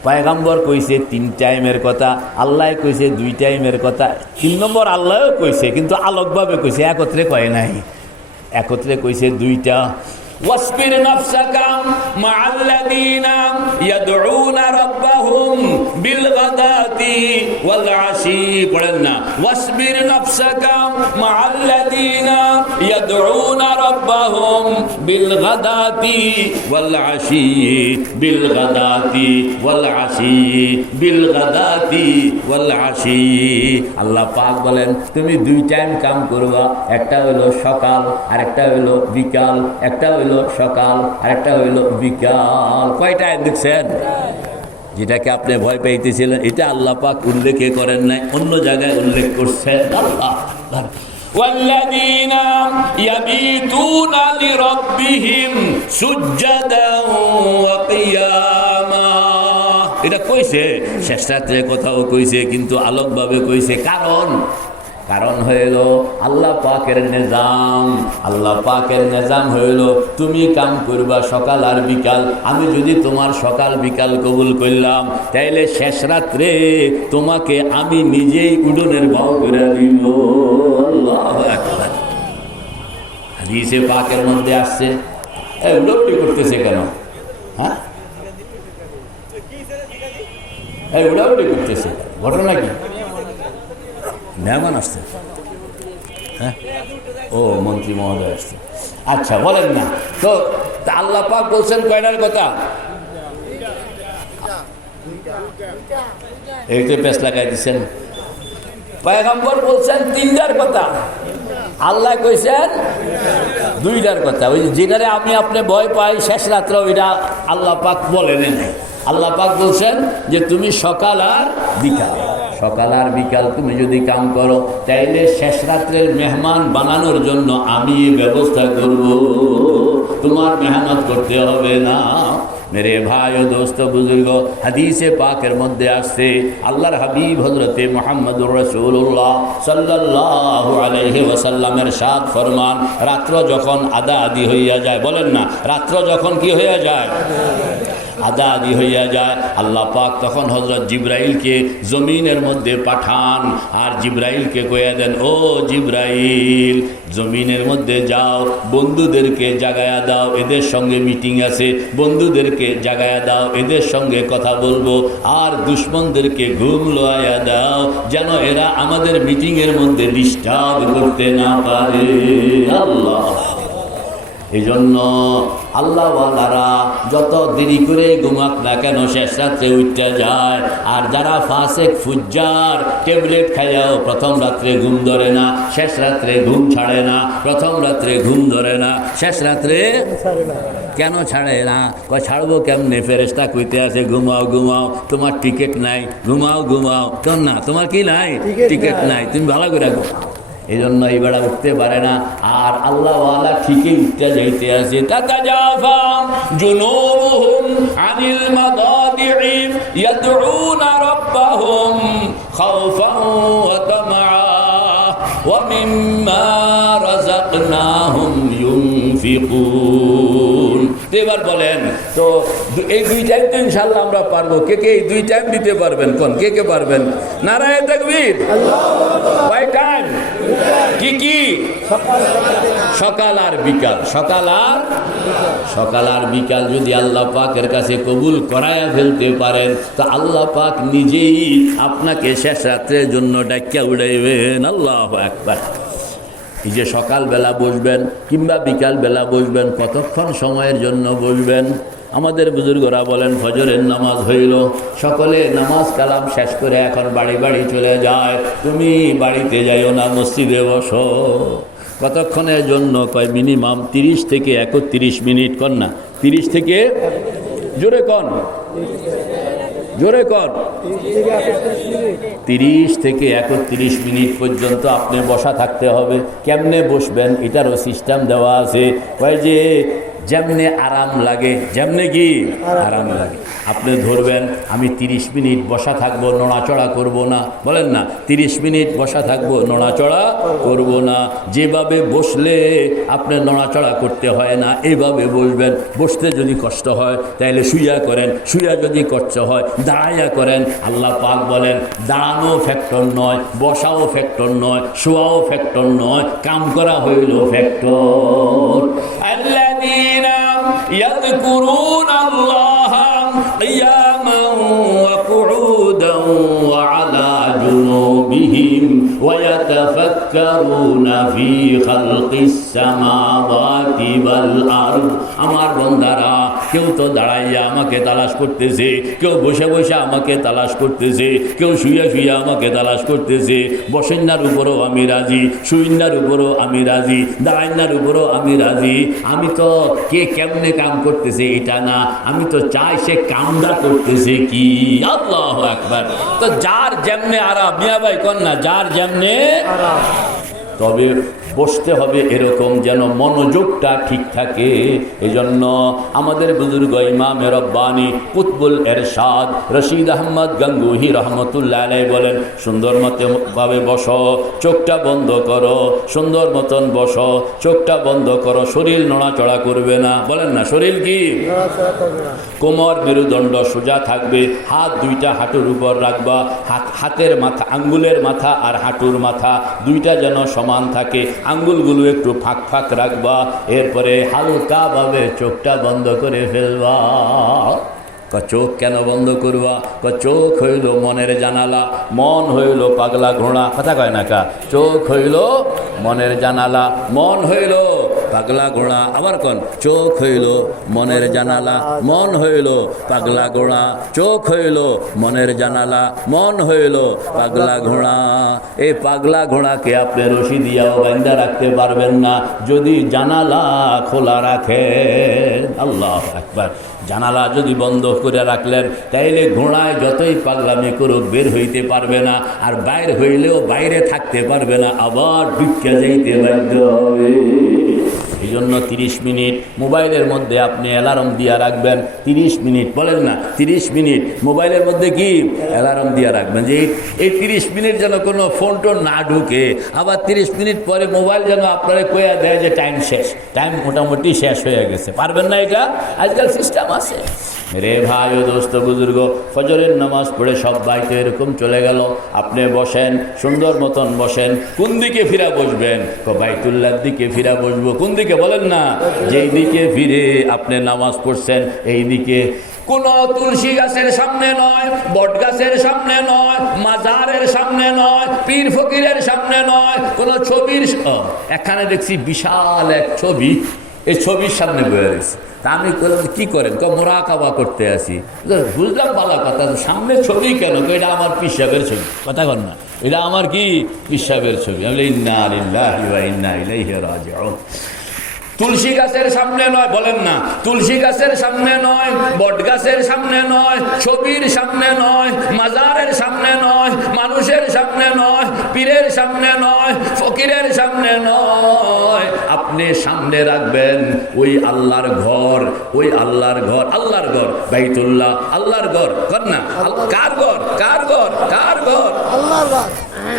পয়গম্বর কইছে 3 টাইমের কথা, আল্লাহ কইছে 2 টাইমের কথা। 3 নম্বর আল্লাহও কইছে, কিন্তু আলোকভাবে কইছে, একত্রে কয় নাই। একত্রে কইছে 2টা। واصبر نفسك مع الذين يدعون ربهم بالغداة والعشي. পড়েন না, واصبر نفسك مع الذين يدعون ربهم بالغداة والعشي بالغداة والعشي بالغداة والعشي। আল্লাহ পাক বলেন তুমি 2 টাইম কাম করবা, একটা হলো সকাল আর একটা হলো বিকাল, একটা হলো সকাল আর একটা হইল বিকাল। কয় টাইম দেখছেন? যেটাকে আপনি ভয় পাইতেছিলেন এটা আল্লাহ পাক উল্লেখ করেন নাই, অন্য জায়গায় উল্লেখ করছেন। আল্লাহ ওয়াল্লাযীনা ইয়াবিতুনা লিরাব্বিহিম সুজদান ওয়া কিয়ামা। এটা কইছে শেষ রাত্রে কোথাও কইছে, কিন্তু আলোকভাবে কইছে। কারণ হইল আল্লাহ পাকের নিজাম। আল্লাহ পাকের নিজাম হইল তুমি কাম করবা সকাল আর বিকাল। আমি যদি তোমার সকাল বিকাল কবুল করলাম, তাইলে শেষ রাত্রে তোমাকে আমি নিজেই উডনের ভাও করে দিব। আল্লাহু আকবার। হাদিসে পাকের মধ্যে আসছে। উডাউডি করতেছে কেন? হ্যাঁ, উডাউডি করতেছে, ঘটনা কি? মেহমান আসছে? হ্যাঁ, ও মন্ত্রী মহোদয় আসছে। আচ্ছা, বলেন না তো। আল্লাহ পাক বলছেন কয়টার কথা? এই তো পেশ লাগাই দিচ্ছেন। পয়গম্বর বলছেন 3টার কথা, আল্লাহ কইছেন 2টার কথা। ওই যেটারে আমি আপনি ভয় পাই শেষ রাত্রে, ওইটা আল্লাহ পাক বলেন। আল্লাহ পাক বলছেন যে তুমি সকাল আর বিকাল তুমি যদি কাম করো, তাইলে শেষ রাত্রের মেহমান বানানোর জন্য আমি ব্যবস্থা করব, তোমার মেহনত করতে হবে না। মেরে ভাই ও দোস্ত বুজুর্গ, হাদিসে পাকের মধ্যে আসছে আল্লাহর হাবিব হযরতে মুহাম্মদুর রাসূলুল্লাহ সাল্লাল্লাহু আলাইহি ওয়াসাল্লামের সাদ ফরমান, রাত্র যখন আদা-আদি হইয়া যায়, বলেন না, রাত্র যখন কি হইয়া যায়? আদা-আদি হইয়া যায়, আল্লাহ পাক তখন হযরত জিবরাইলকে জমিনের মধ্যে পাঠান। আর জিবরাইলকে কইয়া দেন, ও জিবরাইল, জমিনের মধ্যে যাও, বন্ধুদেরকে জাগায়া দাও, এদের সঙ্গে মিটিং আছে, বন্ধুদেরকে জাগায়া দাও, এদের সঙ্গে কথা বলবো। আর দুশমনদেরকে ঘুম লোয়াইয়া দাও, যেন এরা আমাদের মিটিংয়ের মধ্যে ডিস্টার্ব করতে না পারে। আল্লাহ, এই জন্য আল্লাহওয়ালারা যত দেরি করে ঘুমাক না কেন শেষ রাত্রে উঠতে যায়। আর যারা ফাসেক ফুজ্জার, ট্যাবলেট খাইয়াও প্রথম রাত্রে ঘুম ধরে না, শেষ রাত্রে ঘুম ছাড়ে না। প্রথম রাত্রে ঘুম ধরে না, শেষ রাত্রে কেন ছাড়ে না? ছাড়বো কেমনে? ফেরেশতা কইতে আছে ঘুমাও ঘুমাও, তোমার টিকিট নাই, ঘুমাও ঘুমাও। কেন না? তোমার কি নাই? টিকিট নাই, তুমি ভালো করে ঘুমাও। এই জন্য এই বেড়া উঠতে পারে না। আর আল্লাহওয়ালা ঠিকই উঠতে যাইতে আছে। তাতাজাফা জুনুবুহুম আনিল মাদাদি'i ইয়াদউনা রাব্বাহুম খাওফান ওয়া তামাআ ওয়া মিম্মা রাযাকনাহুম ইউনফিকুন। এবার বলেন তো, এই 2 টাইম তো ইনশাআল্লাহ আমরা পারবো। কে কে এই 2 টাইম দিতে পারবেন? কোন কে কে পারবেন? নারায়ে তাকবীর। কয় টাইম? কি? সকাল আর বিকাল। সকাল আর বিকাল যদি আল্লাহ পাকের কাছে কবুল করায়া ফেলতে পারেন, তো আল্লাহ পাক নিজেই আপনাকে শেষ রাত্রের জন্য ডাকিয়া উড়াইবেন। আল্লাহু আকবার। এই যে সকালবেলা বসবেন কিংবা বিকালবেলা বসবেন, কতক্ষণ সময়ের জন্য বসবেন? আমাদের বুজুর্গরা বলেন, ফজরের নামাজ হইল, সকলে নামাজ কালাম শেষ করে এখন বাড়ি বাড়ি চলে যায়। তুমি বাড়িতে যাইও না, মসজিদে বসো। কতক্ষণের জন্য? কয় মিনিমাম 30 থেকে 31 মিনিট। কন না, 30 থেকে, জোরে কন, 30 থেকে 31 মিনিট পর্যন্ত আপনি বসা থাকতে হবে। কেমনে বসবেন এটারও সিস্টেম দেওয়া আছে। কয় যে যেমনে আরাম লাগে, যেমনে কি আরাম লাগে আপনি ধরবেন। আমি 30 মিনিট বসা থাকবো, নড়াচড়া করব না। বলেন না, 30 মিনিট বসা থাকবো, নড়াচড়া করব না। যেভাবে বসলে আপনি নড়াচড়া করতে হয় না, এইভাবে বসবেন। বসতে যদি কষ্ট হয় তাহলে শুইয়া করেন, শুইয়া যদি কষ্ট হয় দাঁড়াইয়া করেন। আল্লাহ পাক বলেন, দাঁড়ানো ফ্যাক্টর নয়, বসাও ফ্যাক্টর নয়, শোয়াও ফ্যাক্টর নয়, কাম করা হইল ফ্যাক্টর। আল্লাযীনা ইয়াযকুরুনা আল্লাহা কিয়ামান ওয়া কুউদান ওয়া আলা জুনুবিহিম ওয়া ইয়াতাফাক্কারুনা ফি খালকিস সামাওয়াতি ওয়াল আরদ। আমার বান্দারা, কেউ তো দাঁড়াইয়া আমাকে তালাশ করতেছে, কেউ বসে বসে আমাকে তালাশ করতেছে, কেউ শুয়ে শুয়ে আমাকে তালাশ করতেছে। বসেন্নার উপরও আমি রাজি, শুইন্নার উপরও আমি রাজি, দাঁড়াইন্নার উপরও আমি রাজি। আমি তো কে কেমনে কাম করতেছে এটা না, আমি তো চাই সে কামটা করতেছে কি। আল্লাহু আকবার। তো যার যেমনে আরাম, মিয়া ভাই কন না, যার যেমনে আরাম। তবে বসতে হবে এরকম যেন মনোযোগটা ঠিক থাকে। এজন্য আমাদের বুজুর্গ ইমামে রব্বানি কুতবুল এরশাদ রশিদ আহমদ গঙ্গুহি রহমতুল্লাহ আলাইহি বলেন, সুন্দর মতোভাবে বসো, চোখটা বন্ধ করো, সুন্দর মতন বসো, চোখটা বন্ধ করো, শরীর নড়াচড়া করবে না। বলেন না, শরীর কি? কোমর মেরুদণ্ড সোজা থাকবে, হাত দুইটা হাঁটুর উপর রাখবা, হাতের মাথা, আঙ্গুলের মাথা আর হাঁটুর মাথা দুইটা যেন সমান থাকে, আঙ্গুলগুলো একটু ফাঁক ফাঁক রাখবা। এরপরে হালকাভাবে চোখটা বন্ধ করে ফেলবা। চোখ কেন বন্ধ করবা? চোখ হইল মনের জানালা, মন হইল পাগলা ঘোড়া। কথা কয় না কা? চোখ হইল মনের জানালা, মন হইল পাগলা ঘোড়া। আবার কোন? চোখ হইল মনের জানালা, মন হইল পাগলা ঘোড়া। চোখ হইল মনের জানালা, মন হইল পাগলা ঘোড়া। এই পাগলা ঘোড়াকে আপনি রশি দিয়াও বাঁধা রাখতে পারবেন না যদি জানালা খোলা রাখেন। আল্লাহু আকবার। জানালা যদি বন্ধ করে রাখলেন তাইলে ঘোড়ায় যতই পাগলামি করুক বের হইতে পারবে না, আর বাইর হইলেও বাইরে থাকতে পারবে না, আবার ঢুকে যাইতে বাধ্য হবে। এই জন্য 30 মিনিট মোবাইলের মধ্যে আপনি অ্যালার্ম দিয়ে রাখবেন। 30 মিনিট, বলেন না 30 মিনিট মোবাইলের মধ্যে কি অ্যালার্ম দিয়ে রাখবেন যে এই 30 মিনিট যেন কোনো ফোন টোন না ঢুকে। আবার 30 মিনিট পরে মোবাইল যেন আপনারা কয়ে দেয় যে টাইম শেষ, টাইম মোটামুটি শেষ হয়ে গেছে। পারবেন না এটা? আজকাল সিস্টেম আছে। রে ভাই ও দোস্ত বুজুর্গ, ফজরের নামাজ পড়ে সবাই তো এরকম চলে গেল, আপনি বসেন, সুন্দর মতন বসেন। কোন দিকে ফিরা বসবেন? বাইতুল্লাহর দিকে ফিরা বসবো। কোন দিকে? বলেন না, যেই দিকে ফিরে আপনি নামাজ পড়ছেন এই দিকে। কোন তুলসী গাছের সামনে নয়, বট গাছের সামনে নয়, মাজারের সামনে নয়, পীর ফকিরের সামনে নয়, কোন ছবির। এখানে দেখছি বিশাল এক ছবি, এই ছবির সামনে বয়ে রয়েছে। তা আমি কি করেন? মোরাকাবা করতে আসি। বুঝলাম ভালো কথা, সামনে ছবি কেন? এটা আমার পীর সাহেবের ছবি। কথা কন না, এটা আমার কি পীর সাহেবের ছবি। আমি ইন্না লিল্লাহি ওয়া ইন্না ইলাইহি রাজিউন। তুলসী গাছের সামনে নয়, বলেন না, তুলসী গাছের সামনে নয়, বট গাছের সামনে নয়, ছবির সামনে নয়, মাজারের সামনে নয়, মানুষের সামনে নয়, পীরের সামনে নয়, ফকিরের সামনে নয়। আপনি সামনে রাখবেন ওই আল্লাহর ঘর, ওই আল্লাহর ঘর, আল্লাহর ঘর বাইতুল্লাহ, আল্লাহর ঘর। কর না, কার ঘর? কার ঘর? কার ঘর? আল্লাহর ঘর।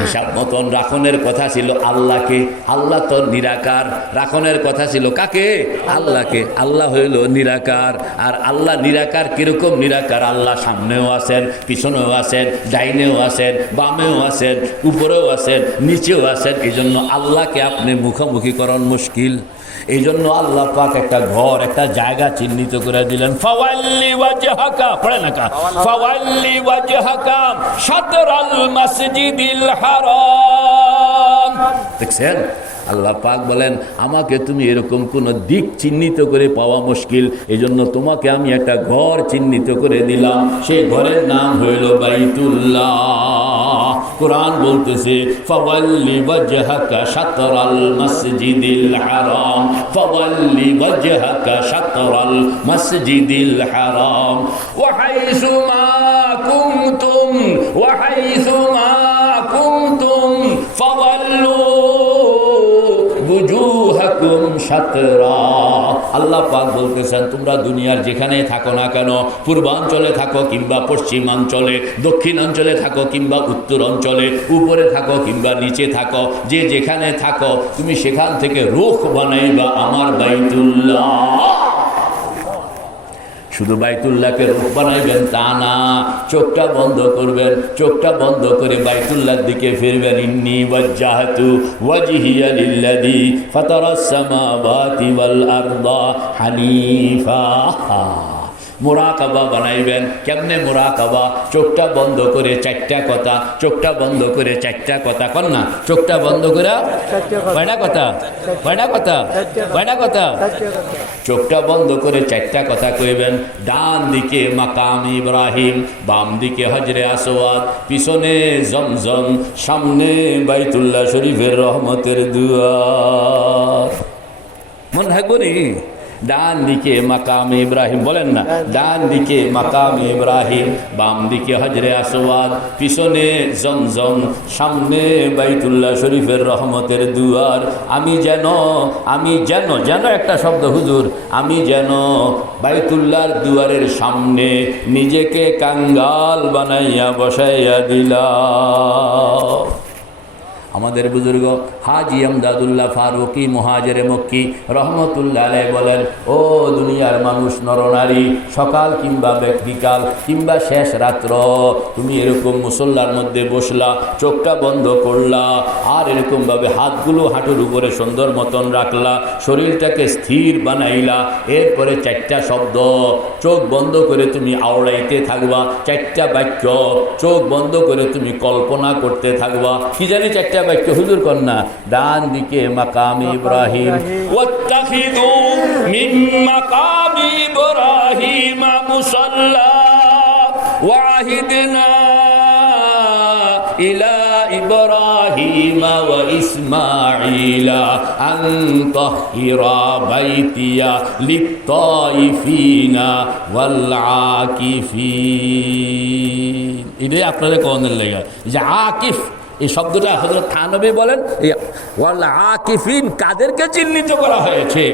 হিসাব মতন রাখনের কথা ছিল আল্লাহকে। আল্লাহ তো নিরাকার, রাখনের কথা ছিল কাকে? আল্লাহকে। আল্লাহ হইল নিরাকার। আর আল্লাহ নিরাকার কিরকম নিরাকার? আল্লাহ সামনেও আছেন, পিছনেও আছেন, ডাইনেও আছেন, বামেও আছেন, উপরেও আছেন, নিচেও আছেন। এই জন্য আল্লাহকে আপনি মুখোমুখিকরণ মুশকিল। এই জন্য আল্লাহ পাক একটা ঘর, একটা জায়গা চিহ্নিত করে দিলেন। ফাওয়াল্লি ওয়াজহাকা, পড়ে না কা? ফাওয়াল্লি ওয়াজহাকা শাতরাল মাসজিদিল হারাম। দেখছেন, আল্লাহ পাক বলেন আমাকে তুমি এরকম কোন দিক চিহ্নিত করে পাওয়া মুশকিল, এজন্য তোমাকে আমি একটা ঘর চিহ্নিত করে দিলাম। সেই ঘরের নাম হইল বাইতুল্লাহ। কোরআন বলতেছে ফাওয়াল্লি ওয়াজহাকা শাতরাল মাসজিদিল হারাম, ফাওয়াল্লি ওয়াজহাকা শাতরাল মাসজিদিল হারাম ওয়া হাইসু মা কুনতুম, ওয়া হাইসু মা কুনতুম ফাওয়াল্লু বুজুহাকুম শাতরা। আল্লাহ পাক বলতেছেন তোমরা দুনিয়ার যেখানে থাকো না কেন, পূর্বাঞ্চলে থাকো কিংবা পশ্চিমাঞ্চলে, দক্ষিণাঞ্চলে থাকো কিংবা উত্তর অঞ্চলে, উপরে থাকো কিংবা নিচে থাকো, যে যেখানে থাকো তুমি সেখান থেকে রুখ বানাইবা আমার বাইতুল্লাহ। শুধু বাইতুল্লাহকে রূপ বানাইবেন তা না, চোখটা বন্ধ করবেন, চোখটা বন্ধ করে বাইতুল্লাহর দিকে ফিরবেন। ইন্নী ওয়াজ্জাহতু ওয়াজহিয়া লিল্লাযী ফাতারাস সামাওয়াতি ওয়াল আরদা হানিফা। মোরাকাবা বানাইবেন। কেমনে মোরাকাবা? চোখটা বন্ধ করে চারটা কথা, চোখটা বন্ধ করে চারটা কথা। কর না, চোখটা বন্ধ করে কয়টা কথা? কয়টা কথা? কয়টা কথা? চোখটা বন্ধ করে চারটা কথা কইবেন। ডান দিকে মাকাম ইব্রাহিম, বাম দিকে হজরে আসওয়াদ, পিছনে জমজম, সামনে বাইতুল্লাহ শরীফের রহমতের দুয়ার। মন থাকবো নি? ডান দিকে মাকামে ইব্রাহিম, বলেন না, ডান দিকে মাকামে ইব্রাহিম, বাম দিকে হজরে আসওয়াদ, পিছনে জমজম, সামনে বাইতুল্লাহ শরীফের রহমতের দুয়ার। আমি যেন যেন একটা শব্দ হুজুর, আমি যেন বাইতুল্লাহর দুয়ারের সামনে নিজেকে কাঙ্গাল বানাইয়া বসাইয়া দিলাম। আমাদের বুজুর্গ হাজি আমদাদুল্লাহ ফারুকি মুহাজিরে মক্কি রহমতুল্লাহ আলাইহি বলেন, ও দুনিয়ার মানুষ, নরনারী, সকাল কিংবা বিকাল কিংবা শেষ রাত্র তুমি এরকম মুসল্লার মধ্যে বসলা, চোখটা বন্ধ করলা, আর এরকমভাবে হাতগুলো হাঁটুর উপরে সুন্দর মতন রাখলা, শরীরটাকে স্থির বানাইলা। এরপরে চারটা শব্দ চোখ বন্ধ করে তুমি আওড়াইতে থাকবা, চারটা বাক্য চোখ বন্ধ করে তুমি কল্পনা করতে থাকবা। কি জানি চারটা বাক্য হুজুর কন্যা, ডান দিকে মাকামে ইব্রাহিম, ওয়াত্তাখিযু মিন মাকামি ইব্রাহিম মুসাল্লা ওয়াহিদনা ইলা ইব্রাহিম ওয়া ইসমাঈলা আন তাহিরা বাইতিয়া লিত-তাইফিনা ওয়াল আকিফিন। এটাই আপনাদের কোনের লেগা যে আকিফ, এই শব্দটা হযরত থানবী বলেন, ওয়াল আকিফিন কাদেরকে চিহ্নিত করা হয়েছে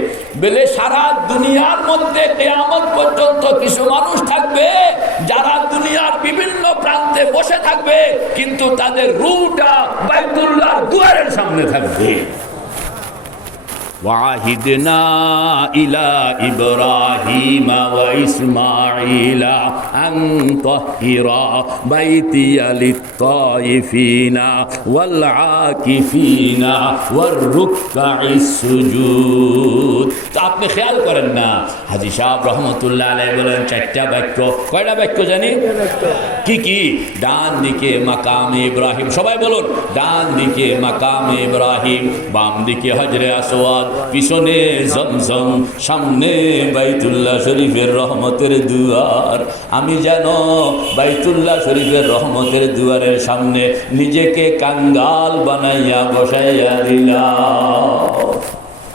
বলে সারা দুনিয়ার মধ্যে কিয়ামত পর্যন্ত কিছু মানুষ থাকবে যারা দুনিয়ার বিভিন্ন প্রান্তে বসে থাকবে, কিন্তু তাদের রূহটা বাইতুল্লাহর দুয়ারের সামনে থাকবে। وعهدنا إلى إبراهيم وإسماعيل أن طهرا بيتي للطائفين والعاكفين والركع السجود। তো আপনি খেয়াল করেন না, হাজী সাহেব রহমতুল্লাহ আলাইহি বলেন চারটা বাক্য। কয়টা বাক্য জানি? কি কি? ডান দিকে মাকামে ইব্রাহিম, সবাই বলুন, ডান দিকে মাকামে ইব্রাহিম, বাম দিকে হজরে আসওয়াদ, পিছনে জমজম, সামনে বাইতুল্লাহ শরীফের রহমতের দুয়ার। আমি যেন বাইতুল্লাহ শরীফের রহমতের দুয়ারের সামনে নিজেকে কাঙ্গাল বানাইয়া বসাইয়া দিলাম।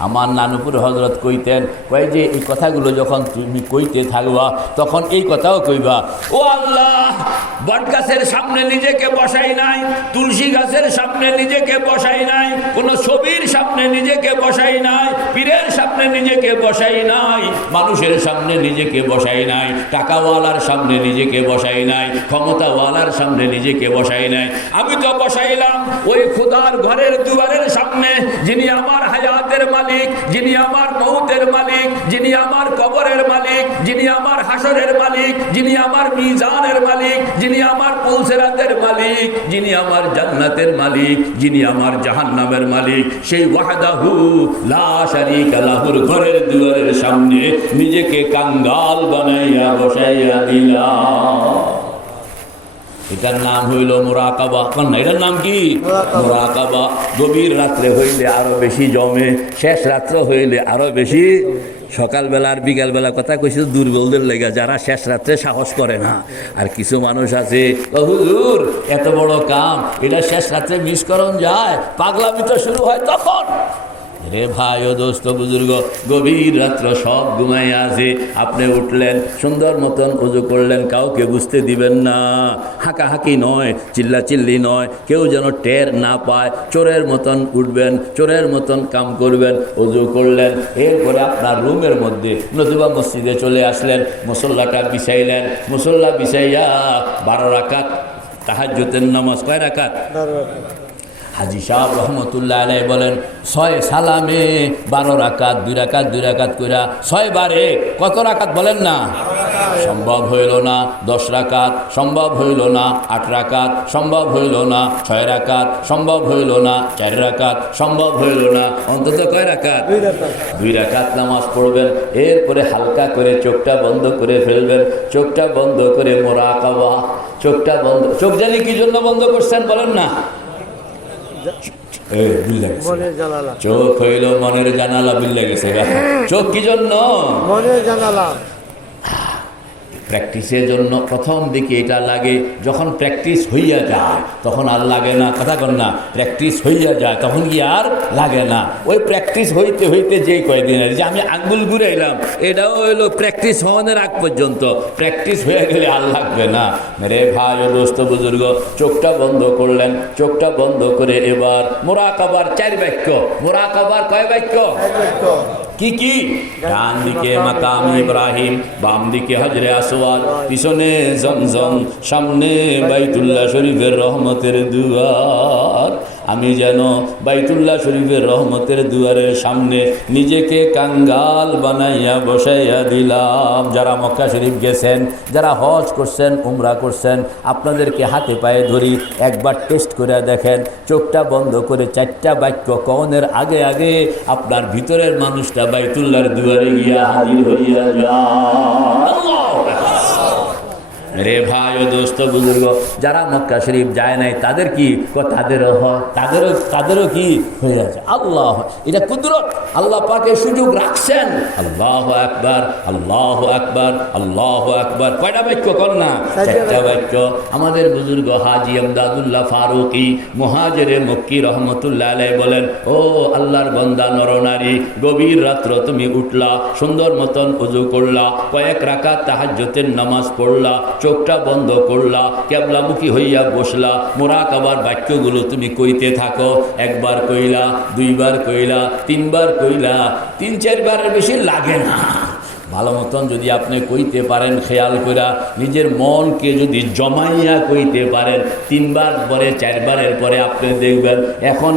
আমার নানুপুর হজরত কইতেন, কয় যে এই কথাগুলো যখন তুমি কইতে থাকবা তখন এই কথাও কইবা, ও আল্লাহ, বট গাছের সামনে নিজেকে বসাই নাই, তুলসী গাছের সামনে নিজেকে বসাই নাই, কোন ছবির সামনে নিজেকে বসাই নাই, পীরের সামনে নিজেকে বসাই নাই, মানুষের সামনে নিজেকে বসাই নাই, টাকাওয়ালার সামনে নিজেকে বসাই নাই, ক্ষমতাওয়ালার সামনে নিজেকে বসাই নাই। আমি তো বসাইলাম ওই খোদার ঘরের দুয়ারের সামনে, যিনি আমার হায়াতের মালিক, যিনি আমার মৌতের মালিক, যিনি আমার কবরের মালিক, যিনি আমার হাসরের মালিক, যিনি আমার মিজানের মালিক, যিনি আমার পুলসিরাতের মালিক, যিনি আমার জান্নাতের মালিক, যিনি আমার জাহান্নামের মালিক, সেই ওয়াহদাহু লা শারীকা লাহুর ঘরের দুয়ারের সামনে নিজেকে কাঙ্গাল বানাইয়া বসাইয়া দিলাম। এটার নাম হইল মুরাকাবা। না, এটার নাম কি? মুরাকাবা। গভীর রাত্রে হইলে আরো বেশি জমে, শেষ রাত্রে হইলে আরো বেশি। সকালবেলা আর বিকালবেলা কথা কইছি দুর্বলদের লেগে, যারা শেষ রাত্রে সাহস করে না। আর কিছু মানুষ আছে, হুজুর এত বড় কাম, এটা শেষ রাত্রে মিস করন যায়, পাগলামি তো শুরু হয় তখন। রে ভাই ও দোস্ত বুজুর্গ, গভীর রাত্র সব ঘুমাইয়া আছে, আপনি উঠলেন, সুন্দর মতন উজু করলেন, কাউকে বুঝতে দিবেন না, হাঁকাহাঁকি নয়, চিল্লাচিল্লি নয়, কেউ যেন টের না পায়, চোরের মতন উঠবেন, চোরের মতন কাম করবেন, উজু করলেন। এরপরে আপনার রুমের মধ্যে নতুবা মসজিদে চলে আসলেন, মুসল্লাটা বিছাইলেন, মুসল্লা বিছাইয়া 12 রাকাত তাহাজ্জুদের নামাজ। কয় রাকাত? হাজী সাহেব রহমতুল্লাহ আলাইহি বলেন 6 সালামে 12 রাকাত, 2 রাকাত 2 রাকাত কইরা 6 বারে কত রাকাত বলেন না? সম্ভব হইল না 10 রাকাত, সম্ভব হইল না 8 রাকাত, সম্ভব হইল না 6 রাকাত, সম্ভব হইল না 4 রাকাত, সম্ভব হইল না অন্তত কয় রাকাত? 2 রাকাত নামাজ পড়বেন। এরপরে হালকা করে চোখটা বন্ধ করে ফেলবেন, চোখটা বন্ধ করে মুরাকাবা, চোখটা বন্ধ। চোখ জানি কি জন্য বন্ধ করছেন বলেন না? চোখ হইল মনের জানালা, বিল লেগেছে। চোখ কি জন্য? মনের জানালা। প্র্যাকটিসের জন্য প্রথম দিকে এটা লাগে, যখন প্র্যাকটিস হইয়া যায় তখন আর লাগে না। কথা কন না, প্র্যাকটিস হইয়া যায় তখন কি আর লাগে না। ওই প্র্যাকটিস হইতে হইতে যেই কয়েকদিন আর যে আমি আঙ্গুল ঘুরাইলাম, এটাও হইলো প্র্যাকটিস হওয়ার আগ পর্যন্ত। প্র্যাকটিস হয়ে গেলে আর লাগবে না। মেরে ভাই ও দোস্ত বুজুর্গ, চোখটা বন্ধ করলেন। চোখটা বন্ধ করে এবার মুরাকাবার 4 বাক্য। মুরাকাবার কয় বাক্য? কি কি? ডান দিকে মাকাম ইব্রাহিম, বাম দিকে হজরে আসওয়াদ, পিছনে জমজম, সামনে বাইতুল্লাহ শরীফের রহমতের দুয়ার। আমি যেন বাইতুল্লাহ শরীফের রহমতের দুয়ারের সামনে নিজেকে কাঙ্গাল বানাইয়া বসাইয়া দিলাম। যারা মক্কা শরীফ গেছেন, যারা হজ করছেন, উমরা করছেন, আপনাদেরকে হাতে পায়ে ধরি, একবার টেস্ট করে দেখেন। চোখটা বন্ধ করে 4টা বাক্য কওনের আগে আগে আপনার ভিতরের মানুষটা বাইতুল্লাহর দুয়ারে গিয়া হাজির হইয়া যায়। রে ভাই ও দোস্ত বুজুর্গ, যারা মক্কা শরীফ যায় নাই তাদের কি? তাদেরও কি হয়ে আছে? আল্লাহ, এটা কুদরত, আল্লাহ পাকে সুযোগ রাখছেন। আল্লাহু আকবার, আল্লাহু আকবার, আল্লাহু আকবার। কয়টা বাক্য কর না? 4টা বাক্য। আমাদের বুজুর্গ হাজী আমদাদুল্লাহ ফারুকি মুহাজিরে মক্কি রহমতুল্লাহ আলাইহি বলেন, ও আল্লাহর বান্দা নরনারী, গভীর রাত্র তুমি উঠলা, সুন্দর মতন ওযু করলা, কয়েক রাকাত তাহাজ্জুদের নামাজ পড়লা, চোখটা বন্ধ করলা, কেবলামুখী হইয়া বসলা, মুরাকাবার বাক্যগুলো তুমি কইতে থাকো। 1 বার কইলা, 2 বার কইলা, 3 বার কইলা, 3-4 বারের বেশি লাগে না। ভালো মতন যদি আপনি কইতে পারেন, খেয়াল কইরা নিজের মনকে যদি জমাইয়া কইতে পারেন, 3 বার পরে 4 বারের পরে আপনি দেখবেন এখন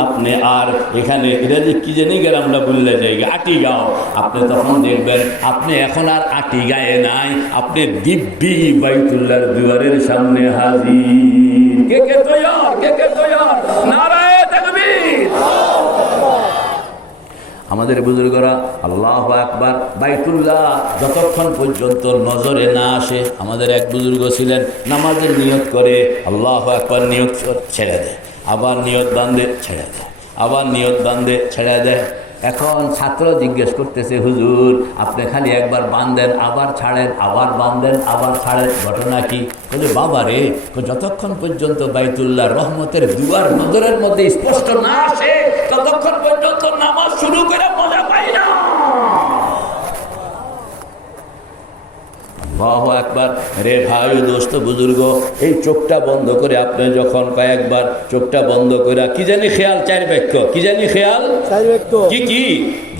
আপনি আর এখানে এটা যে কি জানি গেলাম আমরা বললে যাই আটি গাও, আপনি তখন দেখবেন আপনি এখন আর আটি গায়ে নাই, আপনি দিব্যি বাইতুল্লাহর দুয়ারের সামনে হাজির। কে কে তৈয়ার? কে কে তৈয়ার? নারায়ে তাকবীর। আমাদের বুজুর্গরা আল্লাহু আকবার, বাইতুল্লাহ যতক্ষণ পর্যন্ত নজরে না আসে। আমাদের এক বুজুর্গ ছিলেন, নামাজের নিয়ত করে আল্লাহু আকবার, নিয়ত ছেড়ে দেয়, আবার নিয়ত বাঁধে ছেড়ে দেয়, আবার নিয়ত বাঁধে ছেড়ে দেয়। এখন ছাত্র জিজ্ঞেস করতেছে, হুজুর আপনি খালি একবার বাঁধেন, আবার ছাড়েন, আবার বাঁধেন, আবার ছাড়েন, ঘটনা কি? বলে বাবা রে, যতক্ষণ পর্যন্ত বাইতুল্লাহ রহমতের দুয়ার নজরের মধ্যে স্পষ্ট না আসে ততক্ষণ পর্যন্ত নামাজ শুরু করে মজা পাই না। আল্লাহু আকবার। রে ভাই দোস্ত বুজুর্গ, এই চোখটা বন্ধ করে আপনি যখন কয়েকবার চোখটা বন্ধ করে কি জানি খেয়াল 4 বাক্য, কি জানি খেয়াল 4 বাক্য। কি কি?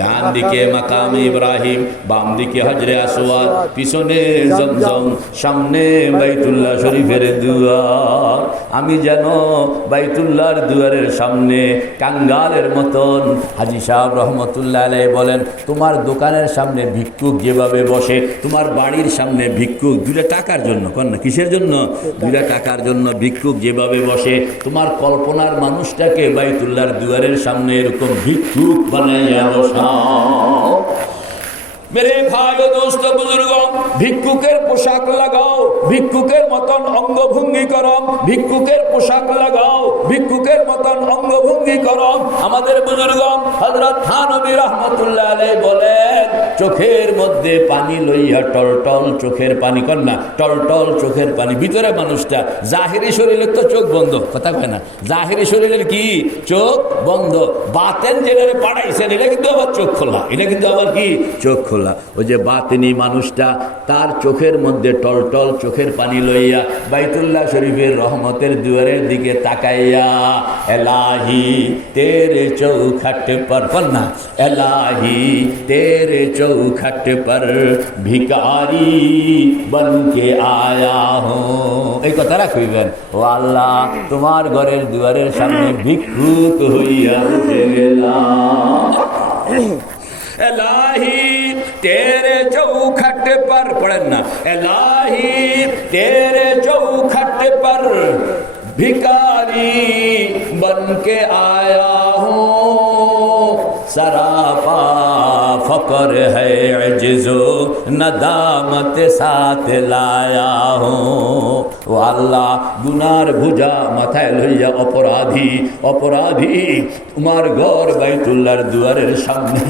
ডান দিকে মাকাম ইব্রাহিম, বাম দিকে হজরে আসওয়াদ, পিছনে জমজম, সামনে বাইতুল্লাহ শরীফের দুয়ার। আমি যেন বাইতুল্লাহর দুয়ারের সামনে কাঙ্গালের মতন। হাজী সাহেব রহমতুল্লাহ আলাইহি বলেন, তোমার দোকানের সামনে ভিক্ষুক যেভাবে বসে, তোমার বাড়ির সামনে ভিক্ষুক 2 টাকার জন্য, কন না কিসের জন্য? 2 টাকার জন্য ভিক্ষুক যেভাবে বসে, তোমার কল্পনার মানুষটাকে বাইতুল্লাহর দুয়ারের সামনে এরকম ভিক্ষুক বানাইয়া বসাও। মেরে ভাই ও দোস্ত বুজুর্গ, ভিক্ষুকের পোশাক লাগাও, ভিক্ষুকের মতন অঙ্গভঙ্গি করো, ভিক্ষুকের পোশাক লাগাও, ভিক্ষুকের মতন অঙ্গভঙ্গি করো। আমাদের বুজুর্গ হযরত থানবী রাহমাতুল্লাহ আলাইহি বলেন, চোখের মধ্যে পানি লইয়া টলটল চোখের পানি, কর না টলটল চোখের পানি। ভিতরে মানুষটা জাহিরি শরীরের তো চোখ বন্ধ, কথা কয় না, জাহিরি শরীরের কি চোখ বন্ধ, বাতেন যেটারে পাড়াইছেন এটা কিন্তু আবার চোখ খোলা, এটা কিন্তু আবার কি চোখ খোলা। ওই যে বাতিনি মানুষটা, তার চোখের মধ্যে টলটল চোখের পানি লইয়া বাইতুল্লাহ শরীফের রহমতের দুয়ারের দিকে তাকাইয়া, এলাহি তেরে চৌখট पर, पन्ना एलाही तेरे चौखट पर भिकारी बन के आया हूँ। এই কথাটা কইবেন, ও আল্লাহ তোমার ঘরের দুয়ারের সামনে ভিক্ষুক হইয়া বসে গেলাম। এলাহি तेरे चौखट पर, पढ़न ना, एलाही तेरे चौखट पर भिकारी बन के आया हूँ, सरापा फकर है अज्जो नदामत साथ लाया हूँ। ও আল্লাহ গুনার বোঝা মাথায় লইয়া অপরাধী অপরাধী তোমার ঘর বাইতুল্লাহর দুয়ারের সামনে।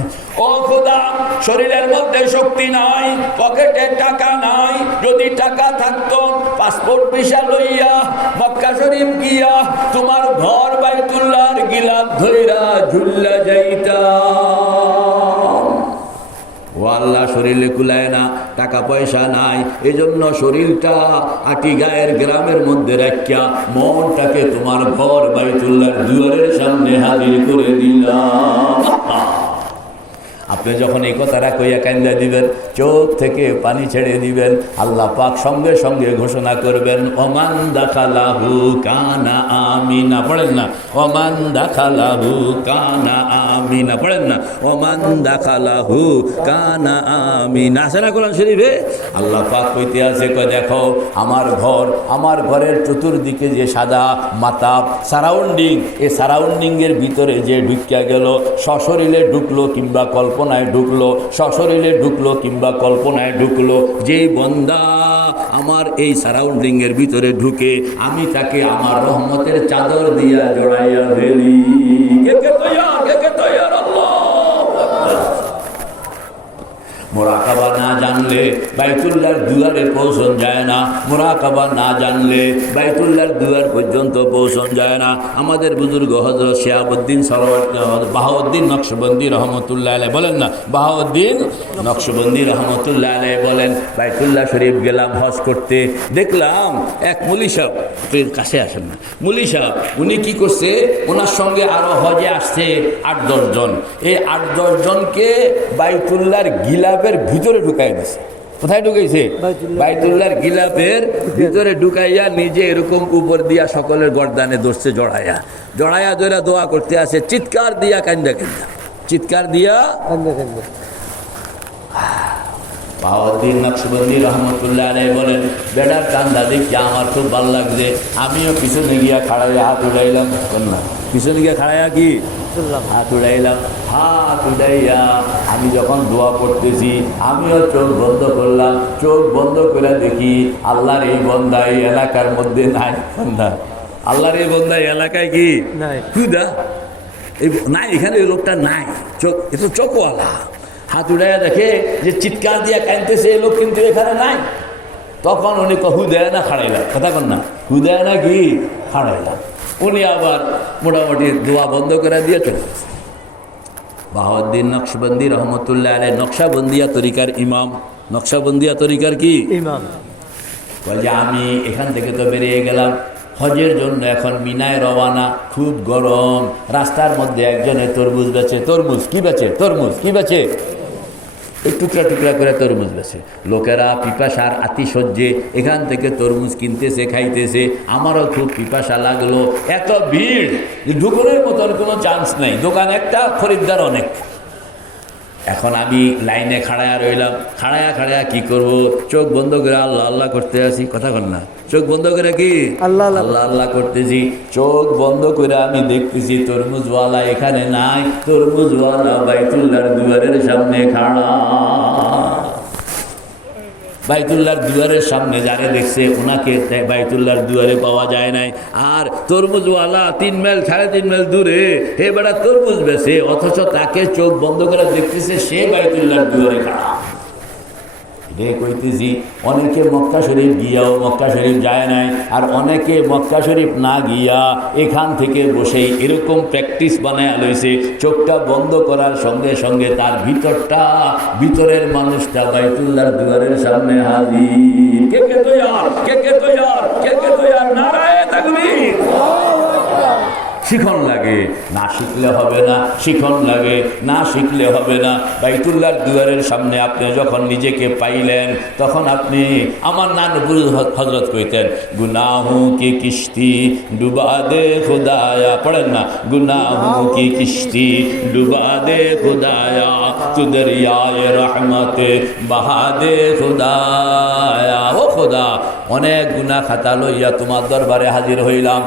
ও খোদা শরীরের মধ্যে শক্তি নাই, পকেটে টাকা নাই। যদি টাকা থাকতো পাসপোর্ট ভিসা লইয়া মক্কা শরীফ গিয়া তোমার ঘর বাইতুল্লাহর গিলাফ ধইরা ঝুল্লা যাইতা। ও আল্লাহ, শরীরে কুলায় না, টাকা পয়সা নাই, এজন্য শরীরটা আটি গায়ের গ্রামের মধ্যে রাখিয়া মনটাকে তোমার ঘর বাইতুল্লাহর দুয়ারের সামনে হাজির করে দিলাম। আপনি যখন এই কথাটা কইয়া কান্দা দিবেন, চোখ থেকে পানি ছেড়ে দিবেন, আল্লাহ পাক সঙ্গে সঙ্গে ঘোষণা করবেন, ওমান দাখালাহু কানা আমিনা। পড়েন না, ওমান দাখালাহু কানা আমিনা। পড়েন না, ওমান দাখালাহু কানা আমিনা। আছে না কোরআন শরীফে? আল্লাহ পাক কইতে আছে, কয় দেখো আমার ঘর, আমার ঘরের চতুর্দিকে যে সাদা মাতাব সারাউন্ডিং, এই সারাউন্ডিংয়ের ভিতরে যে ঢুকিয়া গেল, সশরীরে ঢুকলো কিংবা কল্পনায় ঢুকলো, সশরীরে ঢুকলো কিংবা কল্পনায় ঢুকলো, যেই বন্দা আমার এই সারাউন্ডিংয়ের ভিতরে ঢুকে আমি তাকে আমার রহমতের চাদর দিয়া জড়াইয়া ফেলি। কে কে তৈয়ার? কে কে তৈয়ার? আল্লাহ। মোরাকাবা না জানলে বাইতুল্লাহর দুয়ারে পৌঁছন যায় না। মোরাকাবা না জানলে বাইতুল্লাহর দুয়ার পর্যন্ত পৌঁছন যায় না। আমাদের বুজুর্গ হযরত শিহাবুদ্দিন বাহাউদ্দিন নকশবন্দি রহমতুল্লাহ আলাইহি বলেন না, বাহাউদ্দিন নকশবন্দি রহমতুল্লাহ আলাইহি বলেন, বাইতুল্লাহ শরীফ গেলাম হজ করতে, দেখলাম এক মুলি সাহেব, কাছে আসেন না, মুলি সাহেব উনি কি করছে, ওনার সঙ্গে আরো হজে আসছে 8-10 জন। এই 8-10 জনকে বাইতুল্লাহর গিলাফের ভিতরে ঢুকাই দিছে। কোথায় ঢুকাইছে? বাইতুল্লাহর গিলাফের ভিতরে ঢুকাইয়া নিজে এরকম উপর দিয়া সকলের গর্দানে ধরছে, জড়াইয়া জড়াইয়া ধরে দোয়া করতে আছে, চিৎকার দিয়া কান্দা কান্দা, চিৎকার দিয়া কান্দা কান্দা। বাহাউদ্দিন নকশবন্দি রহমতুল্লাহ আলাইহি বলেন, বেটার কান্দা দেখি আমার খুব ভালো লাগছে, আমিও পিছনে গিয়া খাড়াইয়া হাত উড়াইলাম। না, পিছনে গিয়া খাড়াইয়া কি হাত উড়াইলাম, হাত উড়াইয়া আমি যখন দোয়া করতেছি আমিও চোখ বন্ধ করলাম। চোখ বন্ধ করে দেখি আল্লাহর এই বন্দা এই এলাকার মধ্যে নাই। বন্দা আল্লাহর এই বন্দা এই এলাকায় কি খুদা নাই, এখানে এই লোকটা নাই, চোখ এ তো চোখওয়ালা। হাত উড়াইয়া দেখে যে চিৎকার দিয়া কাঁদতেছে এই লোক কিন্তু এখানে নাই। তখন উনি হুদায় না খাড়াইলাম, কথা কন না, হুদায় না কি খাড়াইলাম। উনি আবার মোটামুটি দোয়া বন্ধ করে দিয়ে চলে গেছে। বাহাউদ্দিন নকশবন্দি রহমতুল্লাহ আলাইহি নকশাবন্দিয়া তরিকার ইমাম, নকশাবন্দিয়া তরিকার কি ইমাম, বলে আমি এখান থেকে তো বেরিয়ে গেলাম হজের জন্য, এখন মিনায় রওয়ানা, খুব গরম, রাস্তার মধ্যে একজনে তরমুজ বেচে, তরমুজ কি বেচে, তরমুজ কি বেচে, এই টুকরা টুকরা করে তরমুজ বেছে। লোকেরা পিপাসার আতিশয্যে এখান থেকে তরমুজ কিনতেছে, খাইতেছে। আমারও খুব পিপাসা লাগলো, এত ভিড়, ঢুকুনের মতন কোনো চান্স নেই, দোকান একটা, খরিদ্দার অনেক। এখন আমি লাইনে খাড়ায়া রইলাম, খাড়ায়া খাড়ায়া কি করব, চোখ বন্ধ করে আল্লাহ আল্লাহ করতে আছি, কথা কন না, চোখ বন্ধ করে কি আল্লাহ আল্লাহ আল্লাহ করতেছি। চোখ বন্ধ করে আমি দেখতেছি তরমুজওয়ালা এখানে নাই, তরমুজওয়ালা বাইতুল্লাহর দুয়ারের সামনে খাড়া। বাইতুল্লাহর দুয়ারের সামনে যারে দেখছে ওনাকে বাইতুল্লাহর দুয়ারে পাওয়া যায় নাই। আর তরমুজওয়ালা 3 মাইল 3.5 মাইল দূরে হে বেটা তরমুজ বেছে, অথচ তাকে চোখ বন্ধ করে দেখতেছে সে বাইতুল্লাহর দুয়ারে খাড়া। কইতেছি অনেকে মক্কা শরীফ গিয়াও মক্কা শরীফ যায় নাই, আর অনেকে মক্কা শরীফ না গিয়া এখান থেকে বসেই এরকম প্র্যাকটিস বানায় লইছে, চোখটা বন্ধ করার সঙ্গে সঙ্গে তার ভিতরটা, ভিতরের মানুষটা বাইতুল্লাহর দুয়ারের সামনে হাজির। কে কে তৈয়ার? কে কে তৈয়ার? কে কে তৈয়ার? নারায়ে তাকবীর। শিখন লাগে, না শিখলে হবে না, শিখন লাগে, না শিখলে হবে না। বাইতুল্লাহর দুয়ারের সামনে আপনি যখন নিজেকে পাইলেন, তখন আপনি, আমার নানপুর হজরত কইতেন, গুনাহু কি কিস্তি ডুবা দে খুদায়া, পড়েন না, গুনাহু কি কিস্তি ডুবা দে খুদায়া, তু দরিয়ায়ে রহমতে বাহা দে খুদায়া। ও খোদা, অনেক গুনাহ খাতা লইয়া তোমার দরবারে হাজির হইলাম,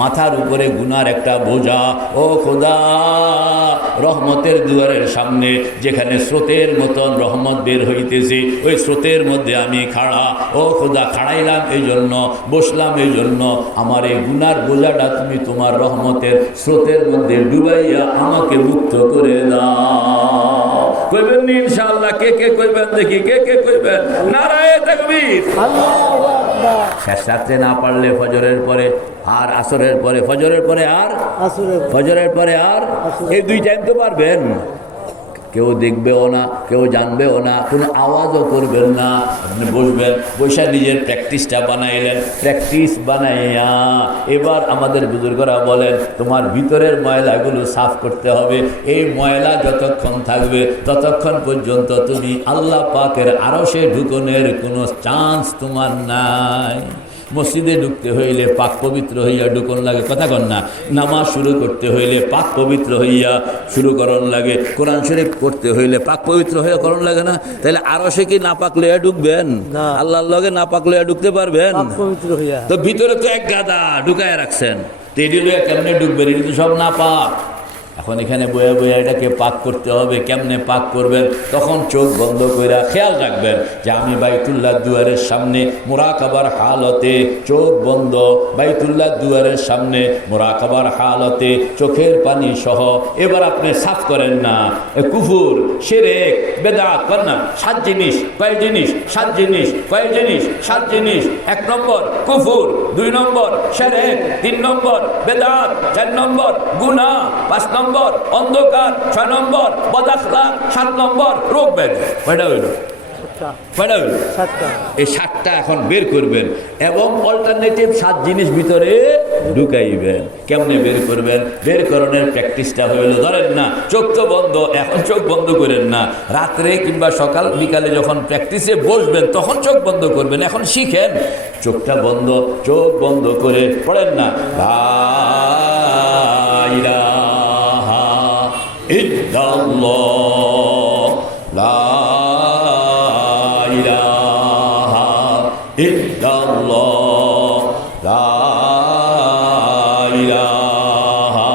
মাথার উপরে গুনার একটা বোঝা। ও খোদা, রহমতের দুয়ারের সামনে যেখানে স্রোতের মতন রহমত বের হইতেছে, ওই স্রোতের মধ্যে আমি খাড়া। ও খোদা, খাড়াইলাম এই জন্য, বসলাম এই জন্য, আমার এই গুনার বোঝাটা তুমি তোমার রহমতের স্রোতের মধ্যে ডুবাইয়া আমাকে মুক্ত করে দাও। কইবেন নি ইনশাআল্লাহ? কে কে কইবেন দেখি, কে কে কইবেন? নারায়ে তাকবীর। আল্লাহু আকবার। শেষ রাত্রে না পারলে ফজরের পরে আর আসরের পরে, ফজরের পরে আর আসরের ফজরের পরে আর এই 2 টাইম তো পারবেন। কেউ দেখবেও না, কেউ জানবেও না, কোনো আওয়াজও করবেন না। আপনি বসবেন, বসে নিজের প্র্যাকটিসটা বানাইলেন। প্র্যাকটিস বানাইয়া এবার আমাদের বুজুর্গরা বলেন তোমার ভিতরের ময়লাগুলো সাফ করতে হবে। এই ময়লা যতক্ষণ থাকবে ততক্ষণ পর্যন্ত তুমি আল্লাহ পাকের আরশে ঢুকনের কোনো চান্স তোমার নাই। মসজিদে ঢুকতে হইলে পাক পবিত্র হইয়া ঢুকন লাগে, কথা কন না। নামাজ শুরু করতে হইলে পাক পবিত্র হইয়া শুরু করন লাগে। কোরআন শরীফ করতে হইলে পাক পবিত্র হইয়া করন লাগে না? তাহলে আরো সে কি না পাক লইয়া ঢুকবেন? আল্লাহর লগে না পাক লইয়া ঢুকতে পারবেন? পবিত্র হইয়া তো ভিতরে তো এক গাদা ঢুকায় রাখছেন, তো এটি লইয়া কেমনে ঢুকবেন? এটি তো সব না পাক। এখন এখানে বয়া বয়া এটাকে পাক করতে হবে। কেমনে পাক করবেন? তখন চোখ বন্ধ কইরা খেয়াল রাখবেন যে আমি বাইতুল্লাহ দুয়ারের সামনে মুরাকাবার হালতে, চোখ বন্ধ, বাইতুল্লাহ দুয়ারের সামনে মুরাকাবার হালতে, চোখের পানি সহ। এবার আপনি সাফ করেন না কুফুর, শিরক, বেদাত। কর না 7 জিনিস। কয় জিনিস? 7 জিনিস। কয় জিনিস? 7 জিনিস। 1 নম্বর কুফুর, 2 নম্বর শিরক, 3 নম্বর বেদাত, 4 নম্বর গুনাহ, 5 নম্বর অন্ধকার, 6 নম্বর বদআখলাক, 7 নম্বর রোগ ব্যাধি। কয়টা হইল? কয়টা হইল? 7টা। এই 7টা এখন বের করবেন এবং অল্টারনেটিভ 7 জিনিস ভিতরে ঢুকাইবেন। কেমনে বের করবেন? বের করণের প্র্যাকটিসটা হইল, ধরেন না চোখ তো বন্ধ, এখন চোখ বন্ধ করেন না। রাত্রে কিংবা সকাল বিকালে যখন প্র্যাকটিসে বসবেন তখন চোখ বন্ধ করবেন। এখন শিখেন চোখটা বন্ধ, চোখ বন্ধ করে পড়েন না লা ইলাহা ইল্লাল্লাহ, লা ইলাহা ইল্লাল্লাহ, লা ইলাহা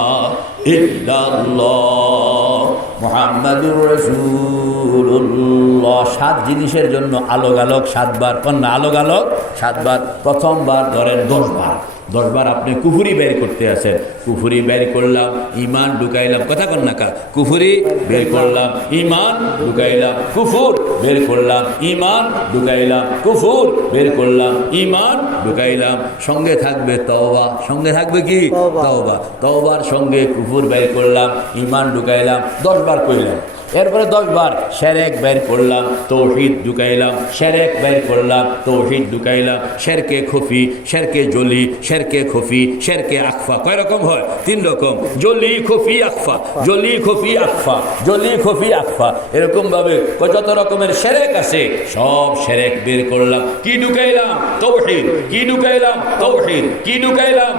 ইল্লাল্লাহ মুহাম্মাদুর রাসূলুল্লাহ। 7 জিনিসের জন্য আলোক আলোক 7 বার। কন্যা আলোক আলোক 7 বার। প্রথমবার ধরেন 10 বার। 10 বার আপনি কুফুরি বের করতে আছেন। কুফুরি বের করলাম, ইমান ঢুকাইলাম। কথা কন না কা? কুফুরি বের করলাম, ইমান ঢুকাইলাম, কুফুর বের করলাম, ইমান ঢুকাইলাম, কুফুর বের করলাম, ইমান ঢুকাইলাম। সঙ্গে থাকবে তওবা। সঙ্গে থাকবে কি? তওবা। তওবার সঙ্গে কুফুর বের করলাম, ইমান ঢুকাইলাম, 10 বার কইলাম। এরপরে 10 বার শিরক বের করলাম, তাওহীদ ঢুকাইলাম, শিরক বের করলাম, তাওহীদ ঢুকাইলাম। শিরকে খুফি, শিরকে জলি, শিরকে খুফি, শিরকে আকফা। কয় রকম হয়? 3 রকম। জলি, খুফি, আকফা। জলি, খুফি, আকফা। জলি, খুফি, আকফা। এরকম ভাবে যত রকমের শিরক আছে সব শিরক বের করলাম। কি ঢুকাইলাম? তাওহীদ। কি ঢুকাইলাম? তাওহীদ। কি ঢুকাইলাম?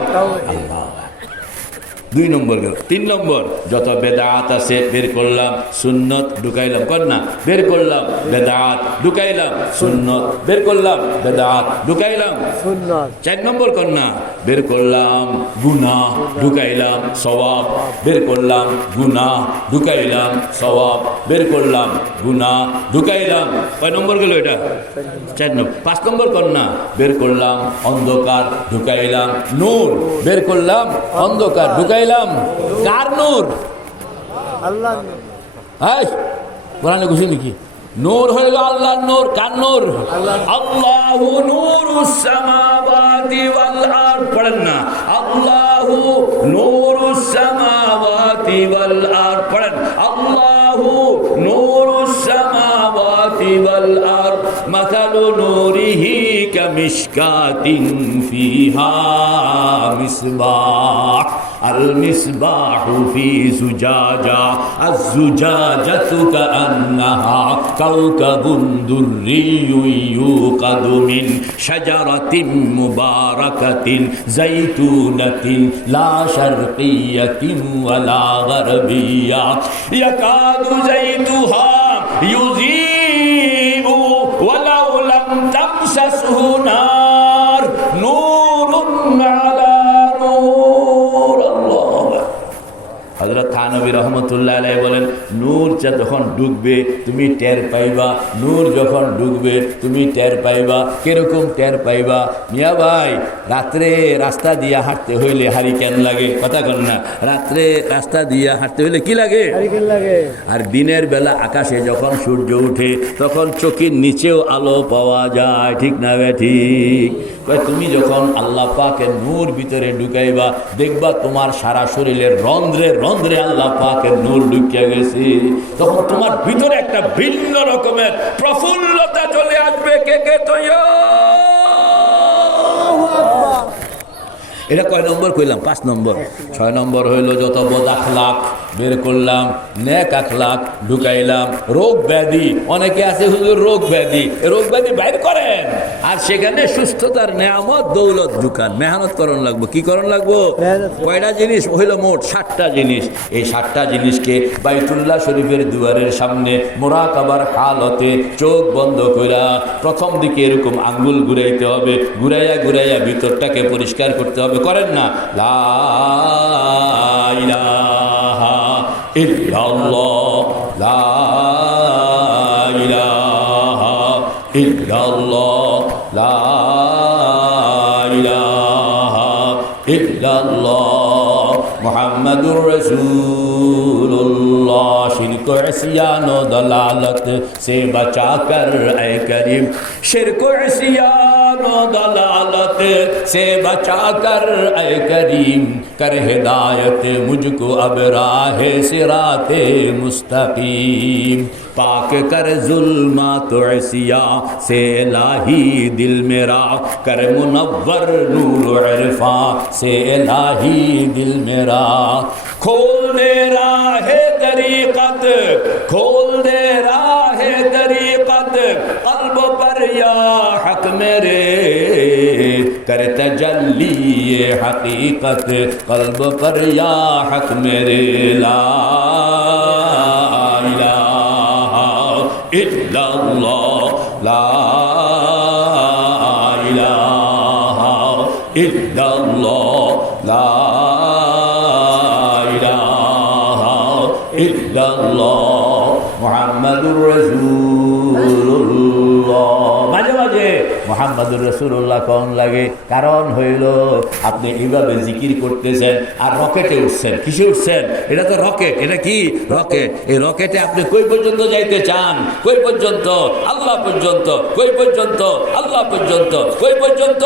আল্লাহ। 2 নম্বর গেল। 3 নম্বর যত বেদাত আছে বের করলাম, সুন্নত ঢুকাইলাম। কর না? বের করলাম বেদাত, ঢুকাইলাম সুন্নত, বের করলাম বেদাত, ঢুকাইলাম সুন্নাত। 4 নম্বর কর না? বের করলাম গুনাহ, ঢুকাইলাম সওয়াব, বের করলাম গুনাহ, ঢুকাইলাম সওয়াব, বের করলাম গুনাহ, ঢুকাইলাম। কয় নম্বর গেল এটা? 4 নম্বর। 5 নম্বর কর না? বের করলাম অন্ধকার, ঢুকাইলাম নূর, বের করলাম অন্ধকার, ঢুকাইলাম কার নূর? আল্লাহ। হাই কোরআনে খুশি নাকি? নূর হইল আল্লাহর নূর। কার নূর? আল্লাহু নূরুস সামাওয়াতি ওয়াল আরদ। পড়েন না আল্লাহু নূরুস সামাওয়াতি ওয়াল আরদ। পড়েন আল্লাহু নূরুস সামাওয়াতি ওয়াল আরদ মাসালু নূরিহি কামিশকাতিন ফিহা মিসবাহ আল মিসবাহু ফি জুজাজা আজ জুজাজাতু কাআন্নাহা কাওকাবুন দুররিয়্যুন ইউকাদু মিন শাজারাতিন মুবারাকাতিন যাইতুনাতিন লা শারকিয়্যাতিন ওয়ালা গারবিয়্যা ইয়াকাদু যাইতুহা ইউযীবু ওয়ালাউ লাম তামসাসহু নার নূরুন আলা নূর। আল্লাহ। হযরত থানবী রহমতুল্লাহ আলাইহি বলেন, নূর যখন ডুববে তুমি টের পাইবা, নূর যখন ডুববে তুমি টের পাইবা। কিরকম টের পাইবা? মিয়া ভাই, রাত্রে রাস্তা দিয়া হাঁটতে হইলে হারিকেন লাগে, কথা কন না? রাত্রে রাস্তা দিয়া হাঁটতে হইলে কি লাগে? হারিকেন লাগে। আর দিনের বেলা আকাশে যখন সূর্য উঠে তখন চোখের নিচেও আলো পাওয়া যায়, ঠিক না বে ঠিক? তুমি যখন আল্লাহ পাকের নূর ভিতরে ঢুকাইবা দেখবা তোমার সারা শরীরের রন্ধ্রে রন্ধ্রে আল্লাহ পাকের নূর ঢুকিয়া গেছে। তখন তোমার ভিতরে একটা ভিন্ন রকমের প্রফুল্লতা চলে আসবে। কে কে তো এটা কয় নম্বর কইলাম? 5 নম্বর। 6 নম্বর হইল যত বদ আখলাক বের করলাম, নেক আখলাক ঢুকাইলাম। রোগ ব্যাধি, অনেকে আছে হুজুর রোগ ব্যাধি, রোগ ব্যাধি বাইর করেন আর সেখানে সুস্থতার নেয়ামত দৌলত ঢুকান। মেহনত করণ লাগবো। কি করণ লাগবো? কয়টা জিনিস হইল? মোট 7টা জিনিস। এই 7টা জিনিসকে বাইতুল্লাহ শরীফের দুয়ারের সামনে মুরাকাবার হালতে চোখ বন্ধ কইরা প্রথম দিকে এরকম আঙ্গুল ঘুরাইতে হবে, ঘুরাইয়া ঘুরাইয়া ভিতরটাকে পরিষ্কার করতে হবে। করেন না? লা ইলাহা ইল্লাল্লাহ, লা ইলাহা ইল্লাল্লাহ, লা ইলাহা ইল্লাল্লাহ মুহাম্মাদুর রাসূলুল্লাহ। शिरक इस्यान व दलालत से बचा कर ऐ करीम, शिरक इस्यान व दलालत से बचा कर ऐ करीम, कर हिदायत मुझको अब राह सिराते मुस्तकीम, पाक कर जुल्मात इस्या से इलाही दिल मेरा, कर मुनव्वर नूर इरफा से इलाही दिल मेरा, खोल दे राह तरीक़त, खोल दे राह तरीक़त क़ल्ब पर या हक मेरे, कर तजल्ली ये हकीकत क़ल्ब पर या हक मेरे, ला इलाहा इल्लल्लाह, ला इलाहा इल्लल्लाह, ला ইল্লাল্লাহ মুহাম্মাদুর রাসূলুল্লাহ। মাঝে মাঝে মুহাম্মাদুর রাসূলুল্লাহ কোন লাগে? কারণ হইল আপনি এইভাবে জিকির করতেছেন আর রকেটে উঠছেন। কিসে উঠছেন? এটা তো রকেট। এটা কি? রকেট। এই রকেটে আপনি কই পর্যন্ত যাইতে চান? কই পর্যন্ত? আল্লাহ পর্যন্ত। কই পর্যন্ত? আল্লাহ পর্যন্ত। কই পর্যন্ত?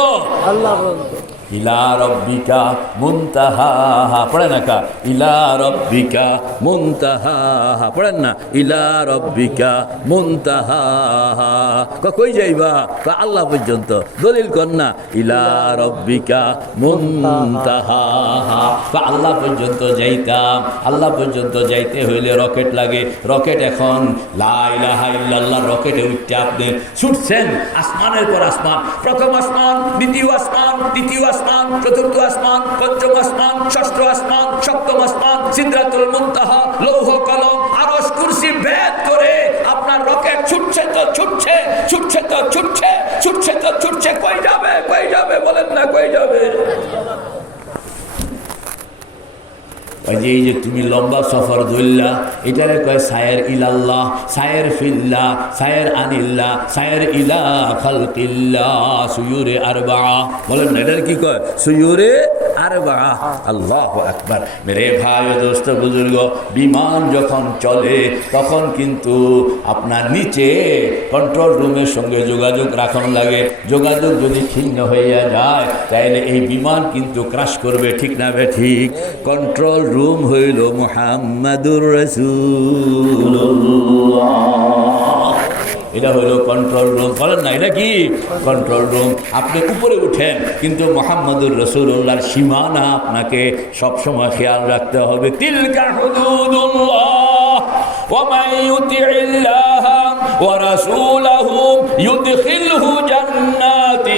আল্লাহ পর্যন্ত। ইলা রব্বিকা মুনতাহাহা, পড়েন না কা? ইলা রব্বিকা মুনতাহাহা, পড়েন না? ইলা রব্বিকা মুনতাহাহা। কই যাইবা? আল্লাহ পর্যন্ত। দলিল কর না? ইলা রব্বিকা মুনতাহাহা, আল্লাহ পর্যন্ত যাইতাম। আল্লাহ পর্যন্ত যাইতে হইলে রকেট লাগে। রকেট এখন লা ইলাহা ইল্লাল্লাহ রকেটে উঠতে আপনি ছুটছেন আসমানের পর আসমান। প্রথম আসমান, দ্বিতীয় আসমান, তৃতীয় আসমান, চতুর্থ আসমান, পঞ্চম আসমান, ষষ্ঠ আসমান, সপ্তম আসমান, সিদরাতুল মুনতাহা, লৌহ কলম, আরশ কুরসি ভেদ করে আপনার রকেট ছুটছে তো ছুটছে, ছুটছে তো ছুটছে, ছুটছে তো ছুটছে। কই যাবে? কই যাবে? বলেন না কই যাবে? এই যে তুমি লম্বা সফর ধরলা, এটারে কয় সায়ের ইলাল্লাহ, সায়ের ফিল্লাহ, সায়ের আনিল্লাহ, সায়ের ইলা খালকিল্লাহ, সুয়ুরে আরবা। বলেন না এটার কি কয়? সুয়ুরে আরবা। আল্লাহু আকবার। মেরে ভাই ও দোস্ত বুজুর্গ, বিমান যখন চলে তখন কিন্তু আপনার নিচে কন্ট্রোল রুমের সঙ্গে যোগাযোগ রাখুন লাগে। যোগাযোগ যদি ছিন্ন হইয়া যায় তাহলে এই বিমান কিন্তু ক্রাশ করবে, ঠিক না বে ঠিক? কন্ট্রোল রুম হইল মুহাম্মাদুর রাসূলুল্লাহ। এটা হইল কন্ট্রোল রুম। বলেন না এটা কি? Control room. আপনি উপরে উঠেন কিন্তু মুহাম্মাদুর রাসূলুল্লাহর সীমানা আপনাকে সবসময় খেয়াল রাখতে হবে। তিলকা হুদুদুল্লাহ ওয়া মান ইউতিইল্লাহ ورسوله يدخله جنات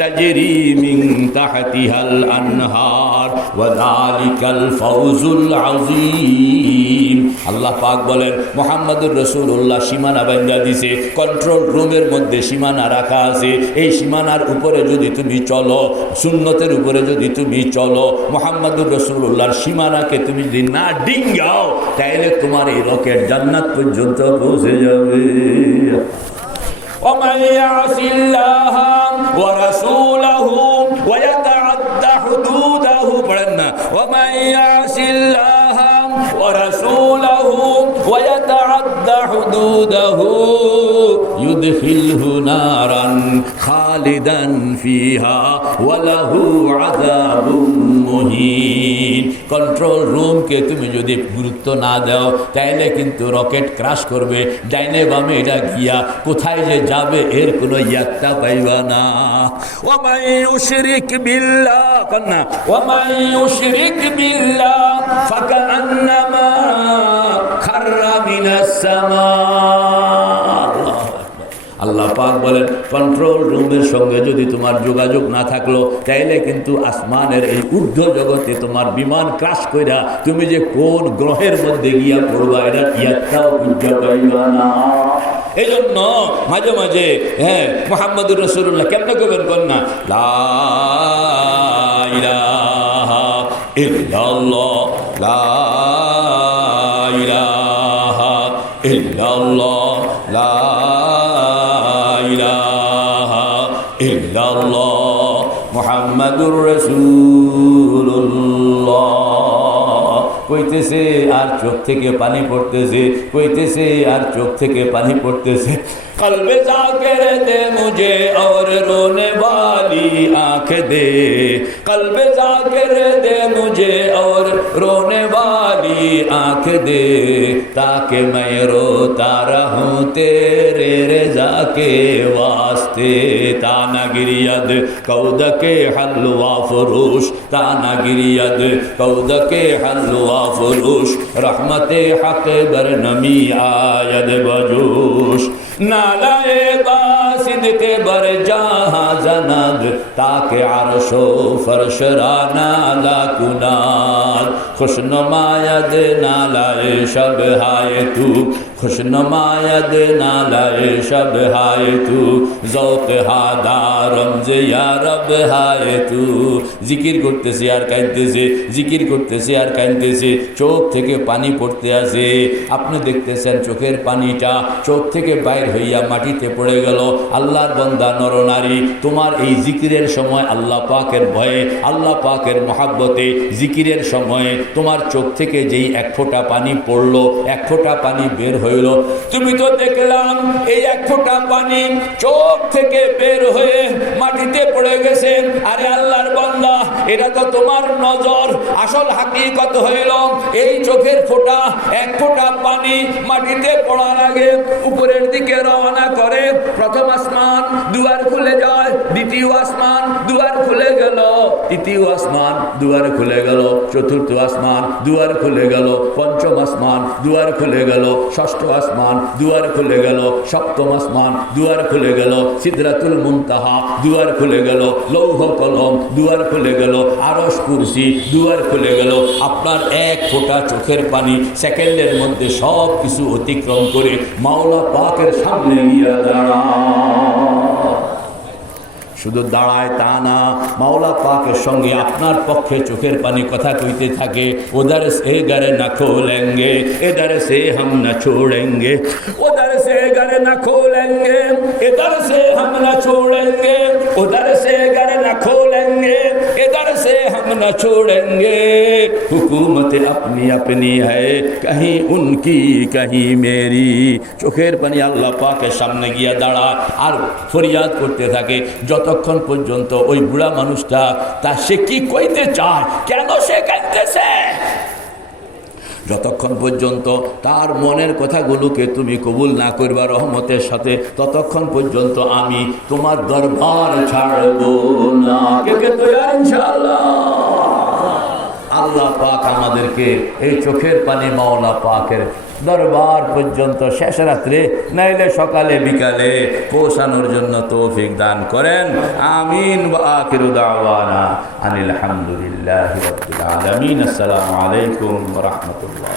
تجري من تحتها الأنهار وذلك الفوز العظيم আল্লাহ পাক বলেন মুহাম্মদুর রাসূলুল্লাহ সীমানা বাঁধা দিয়েছে, কন্ট্রোল রুমের মধ্যে সীমানা রাখা আছে। এই সীমানার উপরে যদি তুমি চলো, সুন্নতের উপরে যদি তুমি চলো, মুহাম্মদুর রাসূলুল্লাহর সীমানাকে তুমি যদি না ডিঙ্গাও, তাহলে তোমার এই রকেট জান্নাত পর্যন্ত পৌঁছে যাবে। ومن يعص الله ورسوله ويتعد حدوده পড়েন না, ومن يعص الله ورسوله ويتعد حدوده يدخله نارا خالدا فيها وله عذاب مهين। কন্ট্রোল রুমকে তুমি যদি গুরুত্ব না দাও, তাহলে কিন্তু রকেট ক্রাশ করবে, ডাইনে বামে এটা গিয়া কোথায় যে যাবে এর কোনো ইয়াত্তা পাইবা না। ওয়ামান ইউশরিক বিল্লাহ কন্না ওয়ামান ইউশরিক বিল্লাহ ফাকান্নামা খাররা মিনাস সামা। আল্লাহ পাক বলেন কন্ট্রোল রুমের সঙ্গে যদি তোমার যোগাযোগ না থাকলো, তাইলে কিন্তু আসমানের এই ঊর্ধ্ব জগতে তোমার বিমান ক্রাশ কইরা তুমি যে কোন গ্রহের মধ্যে গিয়া পড়বা এটা ইয়াত্তাও বুঝা পাইবা না। এই জন্য মাঝে মাঝে মুহাম্মদুর রাসূলুল্লাহ কেমনে করবেন কন্যা লা ইলাহা ইল্লাল্লাহ লা ইলাহা ইল্লাল্লাহ লা ইলাহা ইল্লাল্লাহ মুহাম্মাদুর রাসূলুল্লাহ। কইতেছে আর চোখ থেকে পানি পড়তেছে, কইতেছে আর চোখ থেকে পানি পড়তেছে। কলবে জাকির দে মুঝে और रोने वाली आँख दे, कल्बे जाकिर दे मुझे और रोने वाली आँख दे, ताकि मैं रोता रहूं तेरे रज़ा के वास्ते। ताना गिरियद कौद के हलवा फरोश, ताना गिरियद कौद के हलवा फरोश, रहमते हक बर नमी आयद बजोश। नालाए बासिद के बर जहाँ जनाद, ताकि अर्शो फर्श रा नाला कुनाद। खुशनुमायद नालाए शब हाय तू, खुशनुमायद नालाए शब हाय तू, ज़ौक़ हादा रमज़ या रब हाय तू। জিকির করতেছে আর কাঁদতেছে, জিকির করতেছে আর কাঁদতেছে, চোখ থেকে পানি পড়তে আসে। আপনি দেখতেছেন চোখের পানিটা চোখ থেকে বাইর হইয়া মাটিতে পড়ে গেল। আল্লাহর বান্দা নরনারী, তোমার এই জিকিরের সময় আল্লাহ পাকের ভয়ে, আল্লাহ পাকের মহাব্বতে জিকিরের সময়ে তোমার চোখ থেকে যেই এক ফোঁটা পানি পড়লো, এক ফোঁটা পানি বের হইল, তুমি তো দেখলাম এই এক ফোঁটা পানি চোখ থেকে বের হয়ে মাটিতে পড়ে গেছে। আরে আল্লাহর বান্দা, এটা তো তোমার নজর। আসল হাকিকত হইল এই চোখের ফোঁটা, এক ফোঁটা পানি মাটিতে পড়ার আগে উপরের দিকে রওনা করে। প্রথম আসমান দুয়ার খুলে যায়, দ্বিতীয় আসমান দুয়ার খুলে গেল, তৃতীয় আসমান দুয়ার খুলে গেল, চতুর্থ আসমান দুয়ার খুলে গেল, পঞ্চম আসমান দুয়ার খুলে গেল, ষষ্ঠ আসমান দুয়ার খুলে গেল, সপ্তম আসমান দুয়ার খুলে গেল, সিদরাতুল মুনতাহা দুয়ার খুলে গেল, লৌহ কলম দুয়ার খুলে গেল, আরশ কুরসি দুয়ার খুলে গেল। আপনার এক ফোঁটা চোখের পানি সেকেন্ডের মধ্যে সব কিছু অতিক্রম করে মাওলা পাকের সামনে গিয়ে দাঁড়ায়। শুধু দাঁড়ায় তা না, মাওলা পাকের সঙ্গে আপনার পক্ষে চোখের পানি কথা কইতে থাকে। উধার সে গারে না খোলেঙ্গে, इधर से हम न छोड़ेंगे, उधर से घर न खोलेंगे, इधर से हम न छोड़ेंगे, उधर से घर न खोलेंगे, इधर से हम न छोड़ेंगे। हुकूमत अपनी अपनी है, कहीं उनकी कहीं मेरी। চোখের পানি আল্লাহ পাকের সামনে গিয়া দাঁড়ায় আর ফরিয়াদ করতে থাকে যতক্ষণ পর্যন্ত ওই বুড়া মানুষটা তা সে কি কইতে চায়, কেন সে কাঁদতেছে, যতক্ষণ পর্যন্ত তার মনের কথাগুলোকে তুমি কবুল না করবা রহমতের সাথে, ততক্ষণ পর্যন্ত আমি তোমার দরবার ছাড়ব না। কে কে তৈরি ইনশাআল্লাহ? আল্লাহ পাক আমাদেরকে এই চোখের পানি মাওলা পাকের দরবার পর্যন্ত শেষ রাত্রে নাইলে সকালে বিকালে পৌঁছানোর জন্য তৌফিক দান করেন। আমিন ওয়া আখিরু দাওয়ানা আনিল হামদুলিল্লাহি রাব্বিল আলামিন। আসসালামু আলাইকুম ওয়া রাহমাতুল্লাহ।